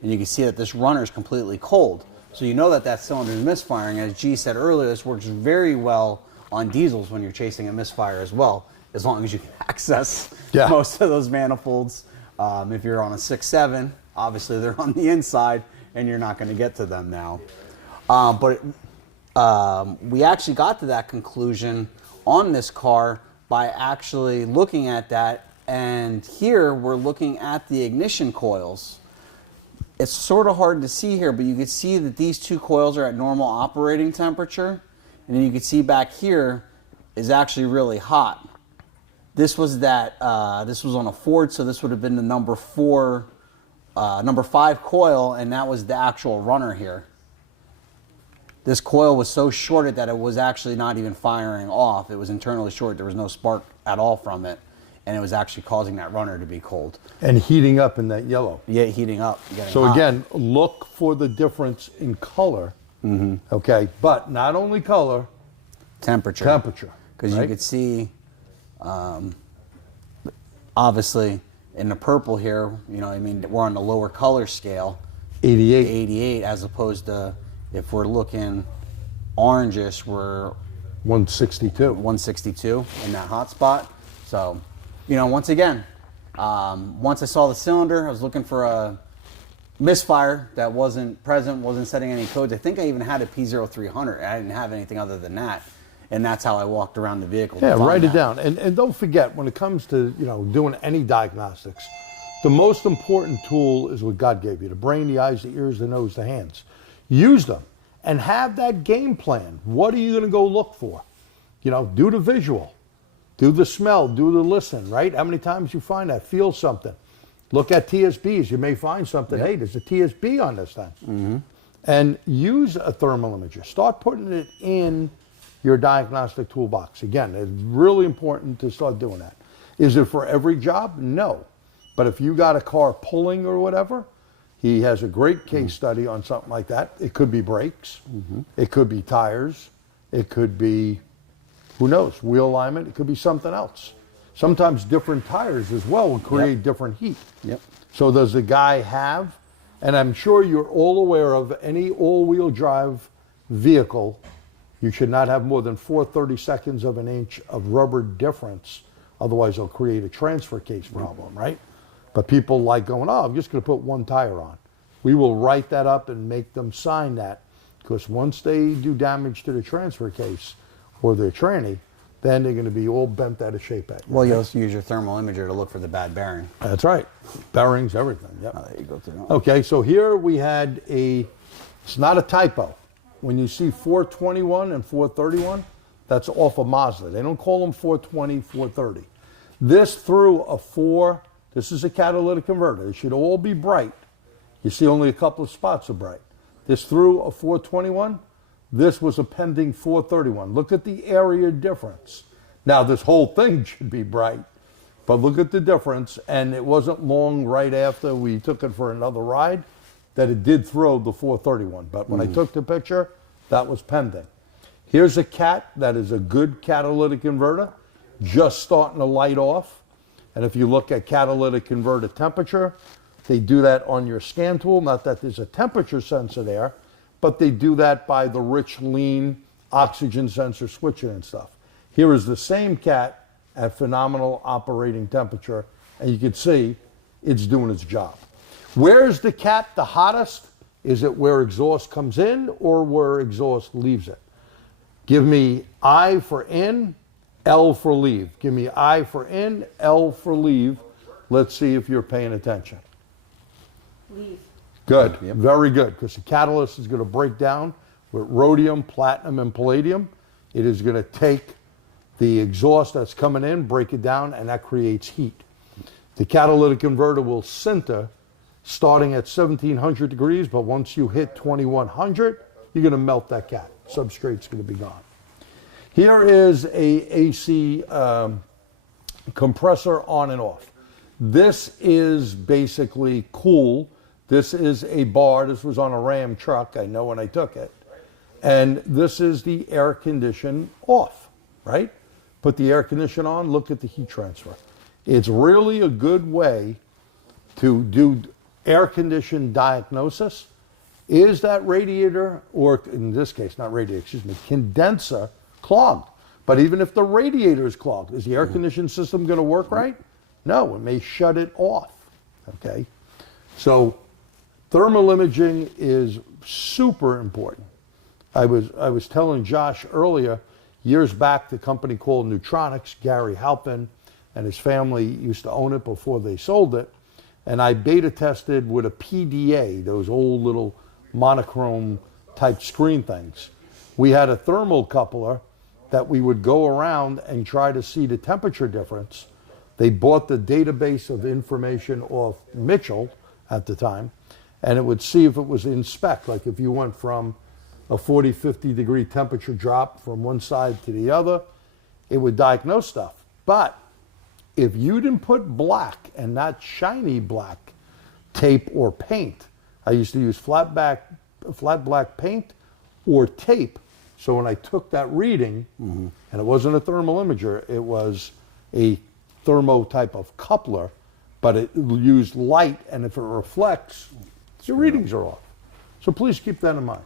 And you can see that this runner is completely cold. So you know that that cylinder is misfiring. As G said earlier, this works very well on diesels when you're chasing a misfire as well, as long as you can access most of those manifolds. If you're on a 6.7, obviously they're on the inside and you're not going to get to them now. We actually got to that conclusion on this car by actually looking at that, and here we're looking at the ignition coils. It's sort of hard to see here, but you can see that these two coils are at normal operating temperature, and then you can see back here is actually really hot. This was this was on a Ford, so this would have been the number 5 coil, and that was the actual runner here. This coil was so shorted that it was actually not even firing off. It was internally short. There was no spark at all from it, and it was actually causing that runner to be cold. And heating up in that yellow. Yeah, heating up. Getting So hot. again, look for the difference in color. Okay, but not only color, temperature. Because right? you could see, obviously, in the purple here, you know, I mean, we're on the lower color scale, 88. 88, as opposed to if we're looking orangish, we're 162. 162 in that hot spot. So, you know, once again, once I saw the cylinder, I was looking for a misfire that wasn't present, wasn't setting any codes. I think I even had a P0300. I didn't have anything other than that. And that's how I walked around the vehicle. Yeah, to find write it that. down. And don't forget, when it comes to, you know, doing any diagnostics, the most important tool is what God gave you: the brain, the eyes, the ears, the nose, the hands. Use them and have that game plan. What are you going to go look for? You know, do the visual, do the smell, do the listen, right? How many times you find that? Feel something. Look at TSBs. You may find something. Yep. Hey, there's a TSB on this thing. And use a thermal imager. Start putting it in your diagnostic toolbox. Again, it's really important to start doing that. Is it for every job? No. But if you got a car pulling or whatever, he has a great case study on something like that. It could be brakes. It could be tires. It could be, who knows, wheel alignment. It could be something else. Sometimes different tires as well will create different heat. So does the guy have, and I'm sure you're all aware of, any all-wheel drive vehicle, you should not have more than 4/32 of an inch of rubber difference. Otherwise, it'll create a transfer case problem, right? But people like going, oh, I'm just going to put one tire on. We will write that up and make them sign that, because once they do damage to the transfer case or their tranny, then they're going to be all bent out of shape at you. Well, you also use your thermal imager to look for the bad bearing. That's right. Bearings, everything. Yep. Oh, there you go. Okay, so here we had it's not a typo. When you see 421 and 431, that's off of Mazda. They don't call them 420, 430. This through this is a catalytic converter. It should all be bright. You see only a couple of spots are bright. This through a 421, this was a pending 431. Look at the area difference. Now this whole thing should be bright, but look at the difference. And it wasn't long right after we took it for another ride that it did throw the 431. But when I took the picture, that was pending. Here's a cat that is a good catalytic converter, just starting to light off. And if you look at catalytic converter temperature, they do that on your scan tool. Not that there's a temperature sensor there, but they do that by the rich, lean oxygen sensor switching and stuff. Here is the same cat at phenomenal operating temperature, and you can see it's doing its job. Where's the cat the hottest? Is it where exhaust comes in or where exhaust leaves it? Give me I for in, L for leave. Give me I for in, L for leave. Let's see if you're paying attention. Leave. Good, very good, because the catalyst is going to break down with rhodium, platinum, and palladium. It is going to take the exhaust that's coming in, break it down, and that creates heat. The catalytic converter will sinter starting at 1700 degrees, but once you hit 2100, you're going to melt that cat. Substrate's going to be gone. Here is a AC compressor on and off. This is basically cool. This is a bar. This was on a Ram truck, I know when I took it. And this is the air condition off, right? Put the air condition on, look at the heat transfer. It's really a good way to do air condition diagnosis. Is that radiator, or in this case, not radiator, excuse me, condenser clogged? But even if the radiator is clogged, is the air conditioning system going to work right? No, it may shut it off, okay? So thermal imaging is super important. I was telling Josh earlier, years back, the company called Neutronics, Gary Halpin and his family used to own it before they sold it. And I beta tested with a PDA, those old little monochrome type screen things. We had a thermal coupler that we would go around and try to see the temperature difference. They bought the database of information off Mitchell at the time, and it would see if it was in spec, like if you went from a 40, 50 degree temperature drop from one side to the other, it would diagnose stuff. But if you didn't put black, and not shiny black, tape or paint, I used to use flat black paint or tape. So when I took that reading, and it wasn't a thermal imager, it was a thermo type of coupler, but it used light, and if it reflects, your readings are off. So please keep that in mind.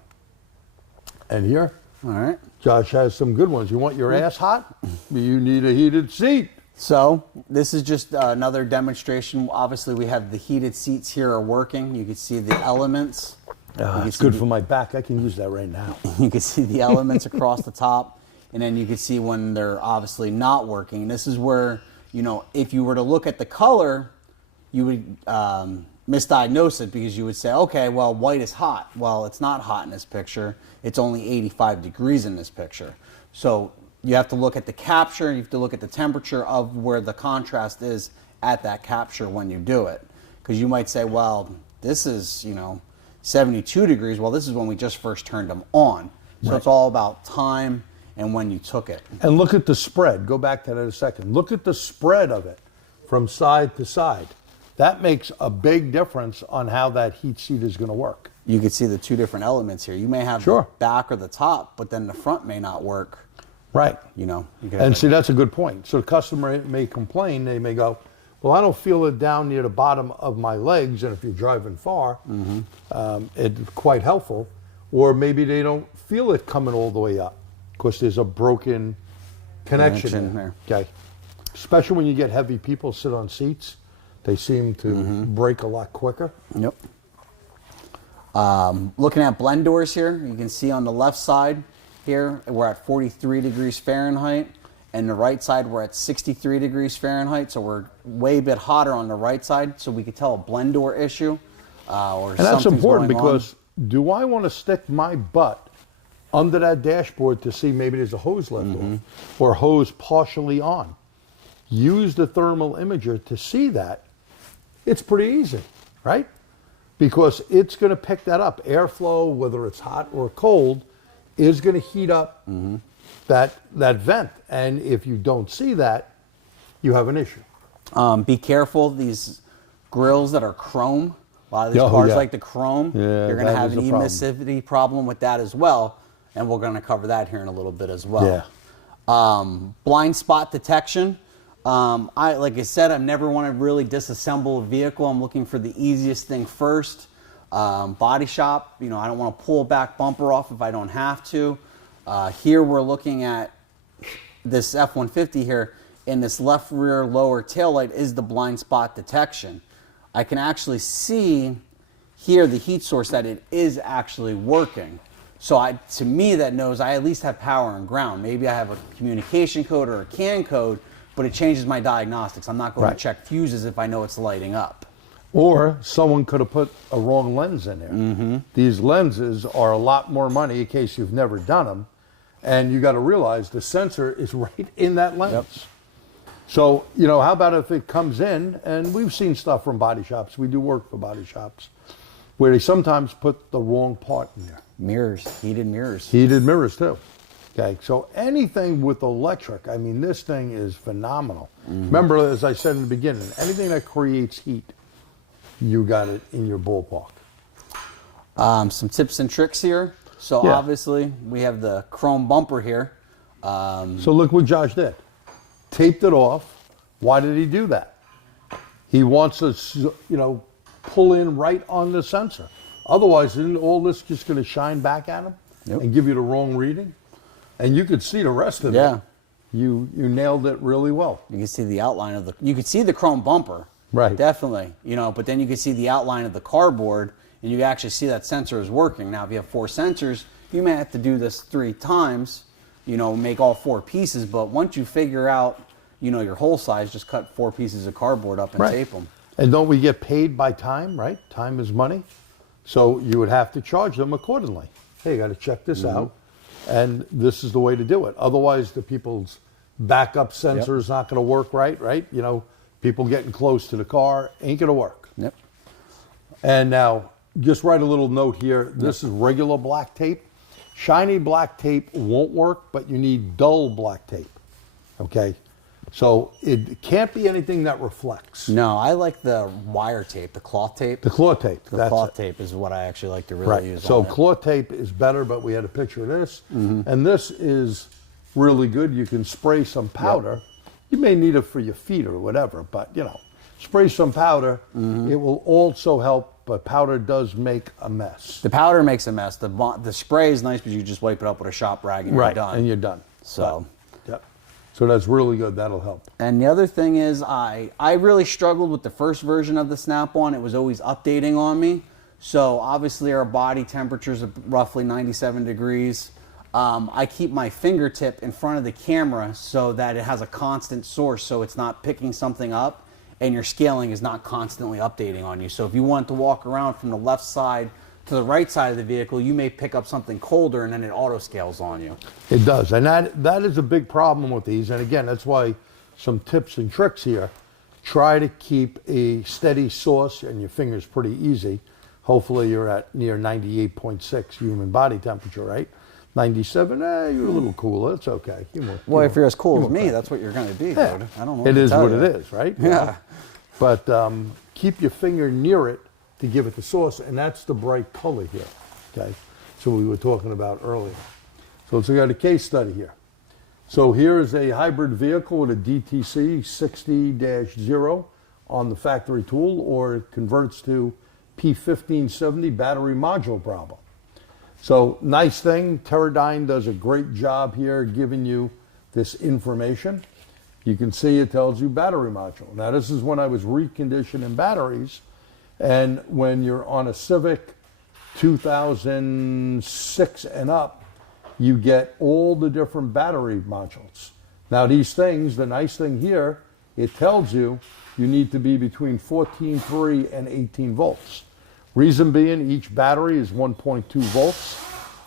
And here, All right. Josh has some good ones. You want your ass hot? You need a heated seat. So this is just another demonstration. Obviously, we have the heated seats here are working. You can see the elements. It's good for my back. I can use that right now. You can see the elements across the top, and then you can see when they're obviously not working. This is where, you know, if you were to look at the color, you would misdiagnose it, because you would say, okay, well, white is hot. Well, it's not hot in this picture. It's only 85 degrees in this picture. So you have to look at the capture, you have to look at the temperature of where the contrast is at that capture when you do it. Because you might say, well, this is, you know, 72 degrees. Well, this is when we just first turned them on. So It's all about time and when you took it. And look at the spread. Go back to that in a second. Look at the spread of it from side to side. That makes a big difference on how that heat seat is going to work. You can see the two different elements here. You may have Sure. the back or the top, but then the front may not work. Right. You know. And see, that's a good point. So the customer may complain. They may go, well, I don't feel it down near the bottom of my legs. And if you're driving far, it's quite helpful. Or maybe they don't feel it coming all the way up because there's a broken connection there. Okay. Especially when you get heavy people sit on seats. They seem to break a lot quicker. Yep. Looking at blend doors here, you can see on the left side here, we're at 43 degrees Fahrenheit. And the right side, we're at 63 degrees Fahrenheit. So we're way a bit hotter on the right side. So we could tell a blend door issue or And that's something's important going because do I want to stick my butt under that dashboard to see maybe there's a hose left off or hose partially on? Use the thermal imager to see that. It's pretty easy, right? Because it's going to pick that up. Airflow, whether it's hot or cold, is going to heat up that vent. And if you don't see that, you have an issue. Be careful, these grills that are chrome. A lot of these cars like the chrome. Yeah, you're going to that have is an a problem. emissivity problem with that as well. And we're going to cover that here in a little bit as well. Yeah. Blind spot detection. Like I said, I've never want to really disassemble a vehicle. I'm looking for the easiest thing first. Body shop, you know, I don't want to pull a back bumper off if I don't have to. Here we're looking at this F-150 here, and this left rear lower taillight is the blind spot detection. I can actually see here the heat source that it is actually working. So to me, that knows I at least have power and ground. Maybe I have a communication code or a CAN code, but it changes my diagnostics. I'm not going to check fuses if I know it's lighting up. Or someone could have put a wrong lens in there. These lenses are a lot more money in case you've never done them. And you got to realize the sensor is right in that lens. So, you know, how about if it comes in, and we've seen stuff from body shops. We do work for body shops where they sometimes put the wrong part in there. Mirrors, heated mirrors. Heated mirrors too. Okay, so anything with electric, I mean, this thing is phenomenal. Remember, as I said in the beginning, anything that creates heat, you got it in your ballpark. Some tips and tricks here. So obviously, we have the chrome bumper here. So look what Josh did. Taped it off. Why did he do that? He wants us, you know, pull in right on the sensor. Otherwise, isn't all this just going to shine back at him and give you the wrong reading? And you could see the rest of it. You nailed it really well. You can see the outline of you could see the chrome bumper. Right. Definitely. You know, but then you can see the outline of the cardboard, and you actually see that sensor is working. Now, if you have 4 sensors, you may have to do this 3 times, you know, make all 4 pieces. But once you figure out, you know, your hole size, just cut 4 pieces of cardboard up and tape them. And don't we get paid by time, right? Time is money. So you would have to charge them accordingly. Hey, you got to check this out. And this is the way to do it. Otherwise, the people's backup sensor is not going to work right? You know, people getting close to the car ain't going to work. Yep. And now, just write a little note here. This is regular black tape. Shiny black tape won't work, but you need dull black tape. Okay? So it can't be anything that reflects. No, I like the wire tape, the cloth tape. The cloth tape. The cloth tape is what I actually like to really use. So on it. cloth tape is better, but we had a picture of this. And this is really good. You can spray some powder. You may need it for your feet or whatever, but you know, spray some powder. It will also help, but powder does make a mess. The powder makes a mess. The spray is nice because you just wipe it up with a shop rag and you're done. And you're done. So. Yep. So that's really good. That'll help. And the other thing is I really struggled with the first version of the Snap-on. It was always updating on me. So obviously our body temperature is roughly 97 degrees. I keep my fingertip in front of the camera so that it has a constant source, so it's not picking something up and your scaling is not constantly updating on you. So if you want to walk around from the left side to the right side of the vehicle, you may pick up something colder and then it auto scales on you. It does. And that is a big problem with these. And again, that's why some tips and tricks here. Try to keep a steady source, and your finger's pretty easy. Hopefully you're at near 98.6 human body temperature, right? 97, you're a little cooler. It's okay. Well, if you're as cool as me, that's what you're going to be, dude. I don't know. It is what it is, right? Yeah. But keep your finger near it to give it the source, and that's the bright color here, okay? So we were talking about earlier. So let's look at a case study here. So here is a hybrid vehicle with a DTC 60-0 on the factory tool, or it converts to P1570 battery module problem. So nice thing, Teradyne does a great job here giving you this information. You can see it tells you battery module. Now this is when I was reconditioning batteries, and when you're on a Civic 2006 and up, you get all the different battery modules. Now these things, the nice thing here, it tells you you need to be between 14.3 and 18 volts. Reason being, each battery is 1.2 volts.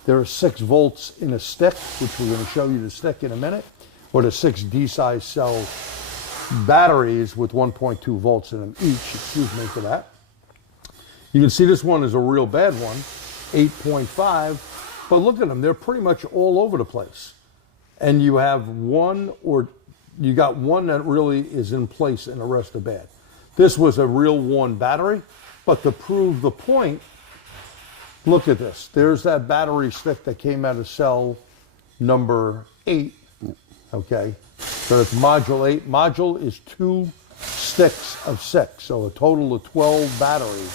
There are 6 volts in a stick, which we're going to show you the stick in a minute, or the 6 D-size cell batteries with 1.2 volts in them each. Excuse me for that. You can see this one is a real bad one, 8.5, but look at them. They're pretty much all over the place. And you have one, or you got one that really is in place and the rest are bad. This was a real worn battery, but to prove the point, look at this. There's that battery stick that came out of cell number 8, okay? So that's module 8. Module is 2 sticks of 6, so a total of 12 batteries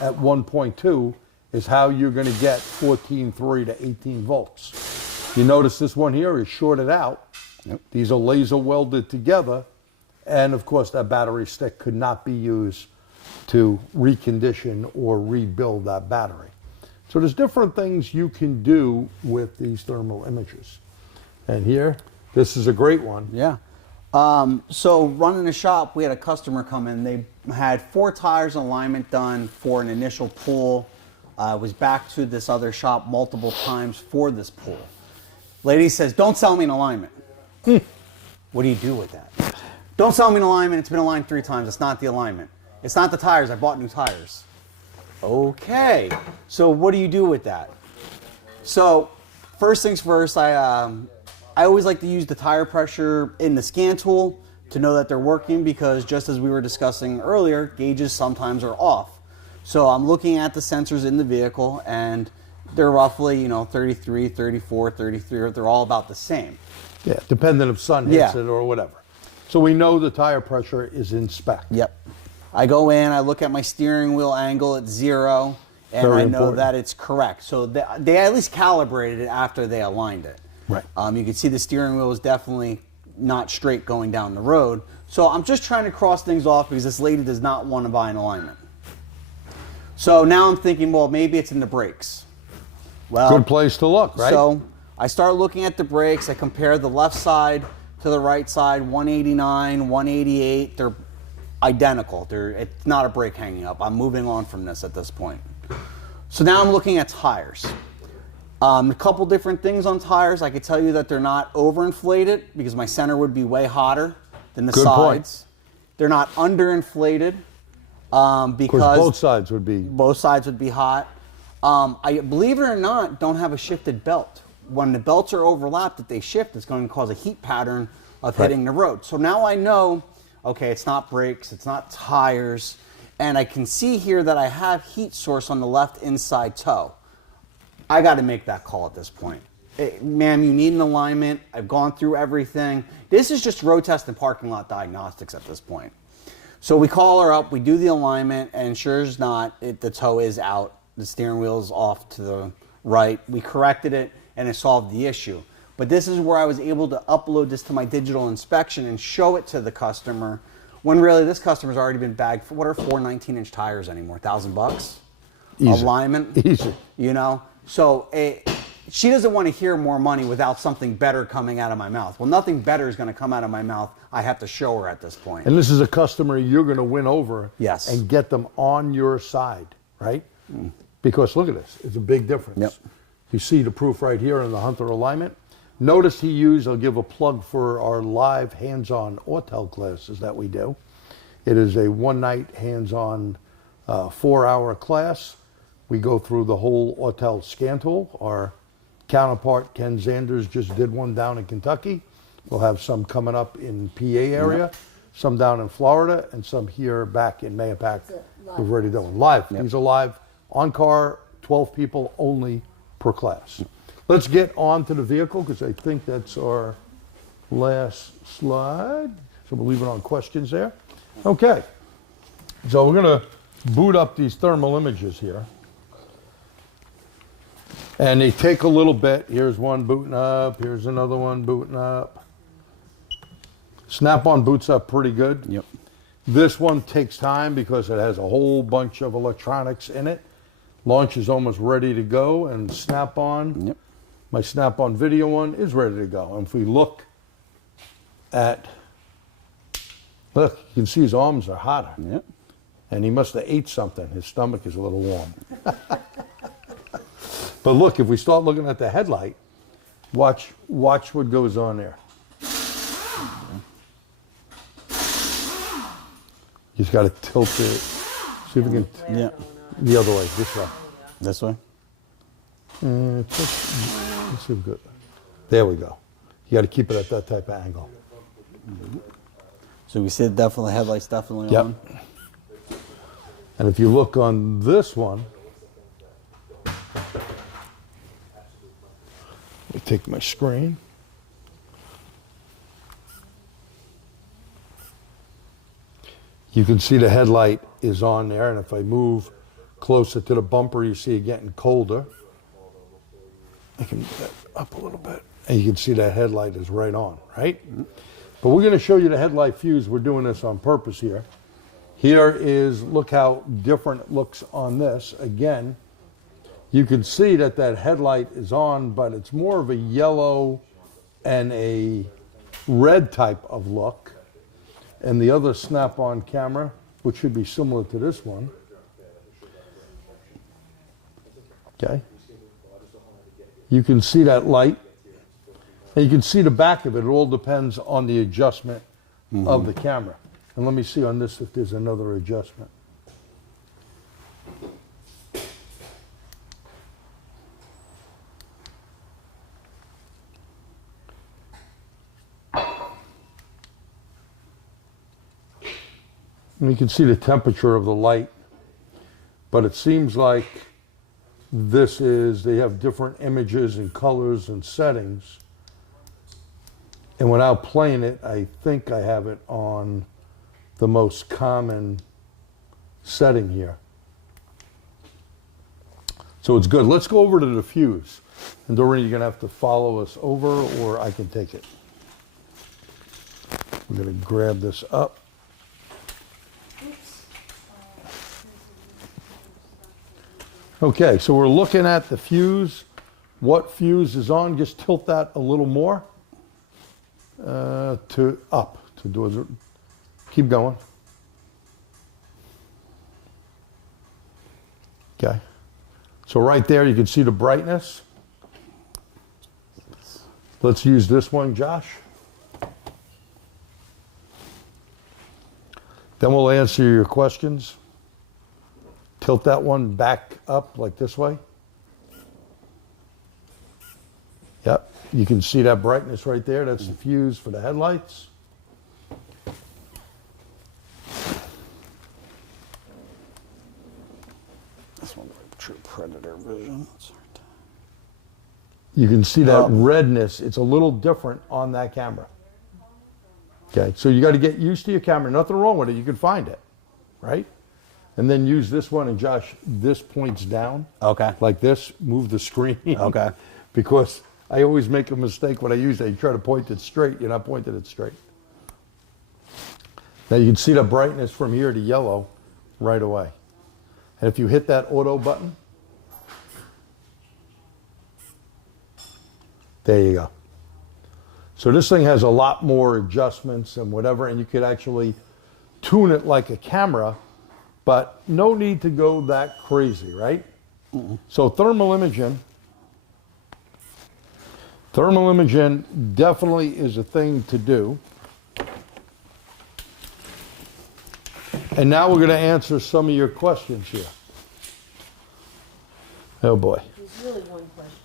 at 1.2 is how you're going to get 14.3 to 18 volts. You notice this one here is shorted out. These are laser welded together, and of course that battery stick could not be used to recondition or rebuild that battery. So there's different things you can do with these thermal imagers. And here, this is a great one. Yeah. So running a shop, we had a customer come in. They had 4 tires alignment done for an initial pull. Was back to this other shop multiple times for this pull. Lady says, don't sell me an alignment. What do you do with that? Don't sell me an alignment. It's been aligned 3 times. It's not the alignment. It's not the tires. I bought new tires. Okay. So what do you do with that? So first things first, I always like to use the tire pressure in the scan tool to know that they're working, because just as we were discussing earlier, gauges sometimes are off. So I'm looking at the sensors in the vehicle, and they're roughly, 33, 34, 33. They're all about the same. Yeah, depending if sun hits it or whatever. So we know the tire pressure is in spec. Yep. I go in, I look at my steering wheel angle at 0, and Very I know important. that it's correct. So they at least calibrated it after they aligned it. Right. You can see the steering wheel is definitely not straight going down the road. So I'm just trying to cross things off because this lady does not want to buy an alignment. So now I'm thinking, well, maybe it's in the brakes. Well, Good place to look, right? So I start looking at the brakes. I compare the left side to the right side, 189, 188. They're identical. It's not a brake hanging up. I'm moving on from this at this point. So now I'm looking at tires. A couple different things on tires. I could tell you that they're not overinflated because my center would be way hotter than the Good point. sides. They're not underinflated Because because both sides would be. both sides would be hot. I believe it or not, don't have a shifted belt. When the belts are overlapped, if they shift, it's going to cause a heat pattern of hitting the road. So now I know, okay, it's not brakes, it's not tires, and I can see here that I have heat source on the left inside toe. I got to make that call at this point. Ma'am, you need an alignment. I've gone through everything. This is just road test and parking lot diagnostics at this point. So we call her up, we do the alignment, and sure as not, the toe is out. The steering wheel's off to the right. We corrected it, and it solved the issue. But this is where I was able to upload this to my digital inspection and show it to the customer, when really this customer's already been bagged for, what are 4 19-inch tires anymore? $1,000? Easy. Alignment? Easy. You know? So she doesn't want to hear more money without something better coming out of my mouth. Well, nothing better is going to come out of my mouth. I have to show her at this point. And this is a customer you're going to win over. Yes. And get them on your side, right? Because look at this. It's a big difference. Yep. You see the proof right here in the Hunter alignment. Notice he used, I'll give a plug for our live hands-on Autel classes that we do. It is a one-night hands-on 4-hour class. We go through the whole Autel scan tool. Our counterpart, Ken Zanders, just did one down in Kentucky. We'll have some coming up in PA area, some down in Florida, and some here back in Mayapack. We've already done one. Live. These are live, on car, 12 people only per class. Let's get on to the vehicle because I think that's our last slide. So we'll leave it on questions there. Okay. So we're going to boot up these thermal images here. And they take a little bit. Here's one booting up. Here's another one booting up. Snap-on boots up pretty good. Yep. This one takes time because it has a whole bunch of electronics in it. Launch is almost ready to go, and Snap-on, Yep. my Snap-on video one is ready to go. And if we look, you can see his arms are hotter. Yep. And he must have ate something. His stomach is a little warm. But look, if we start looking at the headlight, watch what goes on there. You just got to tilt it. See if we can. Yeah. The other way, this way. This way? Let's see if we go. There we go. You got to keep it at that type of angle. So we see definitely headlights definitely Yep. on. And if you look on this one, let me take my screen. You can see the headlight is on there, and if I move closer to the bumper, you see it getting colder. I can move that up a little bit, and you can see that headlight is right on, right? But we're going to show you the headlight fuse. We're doing this on purpose here. Here is, look how different it looks on this. Again, you can see that that headlight is on, but it's more of a yellow and a red type of look. And the other Snap-on camera, which should be similar to this one. Okay. You can see that light. And you can see the back of it. It all depends on the adjustment of the camera. And let me see on this if there's another adjustment. And you can see the temperature of the light, but it seems like they have different images and colors and settings. And without playing it, I think I have it on the most common setting here. So it's good. Let's go over to the fuse. And Doreen, you're gonna have to follow us over, or I can take it. We're gonna grab this up. Okay, so we're looking at the fuse. What fuse is on? Just tilt that a little more to up. To do it. Keep going. Okay. So right there, you can see the brightness. Let's use this one, Josh. Then we'll answer your questions. Tilt that one back up like this way. Yep, you can see that brightness right there. That's the fuse for the headlights. This one's like true predator vision. You can see that redness. It's a little different on that camera. Okay, so you got to get used to your camera. Nothing wrong with it. You can find it, right? And then use this one. And Josh, this points down. Okay. Like this. Move the screen. Okay. Because I always make a mistake when I use that. You try to point it straight. You're not pointing it straight. Now you can see the brightness from here to yellow right away. And if you hit that auto button, there you go. So this thing has a lot more adjustments and whatever, and you could actually tune it like a camera, but no need to go that crazy, right? So thermal imaging definitely is a thing to do. And now we're going to answer some of your questions here. Oh boy. There's really one question.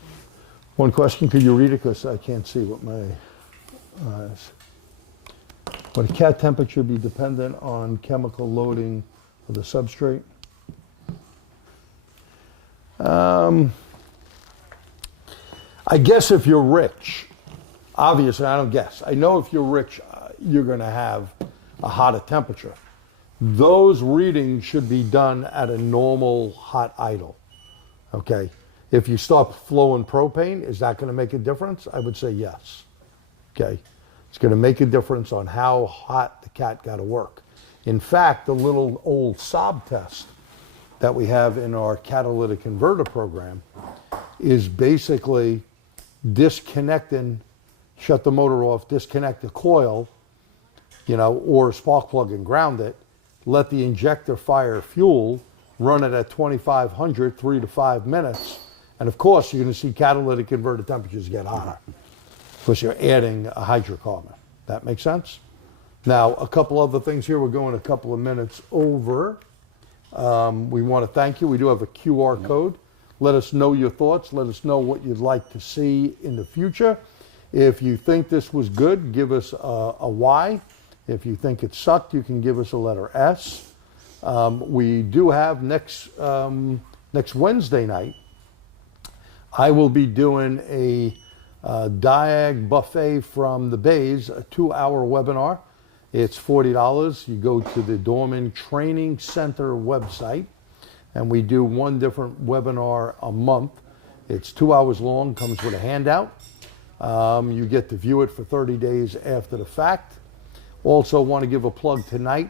One question, could you read it? Because I can't see what my eyes. Would cat temperature be dependent on chemical loading of the substrate? I guess if you're rich, obviously I don't guess. I know if you're rich, you're going to have a hotter temperature. Those readings should be done at a normal hot idle. Okay. If you start flowing propane, is that going to make a difference? I would say yes. Okay. It's going to make a difference on how hot the cat got to work. In fact, the little old sob test that we have in our catalytic converter program is basically disconnecting, shut the motor off, disconnect the coil, or spark plug and ground it, let the injector fire fuel, run it at 2,500, 3 to 5 minutes, and of course you're going to see catalytic converter temperatures get hotter because you're adding a hydrocarbon. That makes sense? Now, a couple other things here. We're going a couple of minutes over. We want to thank you. We do have a QR code. Let us know your thoughts. Let us know what you'd like to see in the future. If you think this was good, give us a Y. If you think it sucked, you can give us a letter S. We do have next Wednesday night, I will be doing a Diag buffet from the Bays, a 2-hour webinar. It's $40. You go to the Dorman Training Center website, and we do one different webinar a month. It's 2 hours long, comes with a handout. You get to view it for 30 days after the fact. Also want to give a plug tonight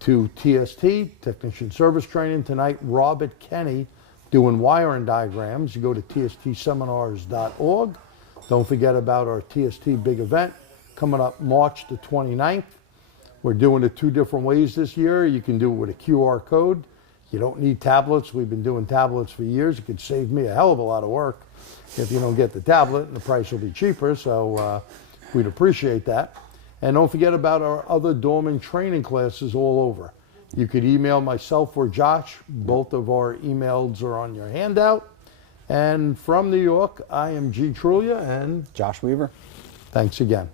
to TST, Technician Service Training. Tonight, Robert Kenny doing wiring diagrams. You go to tstseminars.org. Don't forget about our TST big event coming up March the 29th. We're doing it 2 different ways this year. You can do it with a QR code. You don't need tablets. We've been doing tablets for years. It could save me a hell of a lot of work if you don't get the tablet, and the price will be cheaper, so we'd appreciate that. And don't forget about our other Dorman training classes all over. You could email myself or Josh. Both of our emails are on your handout. And from New York, I am G. Trulia, and Josh Weaver. thanks again.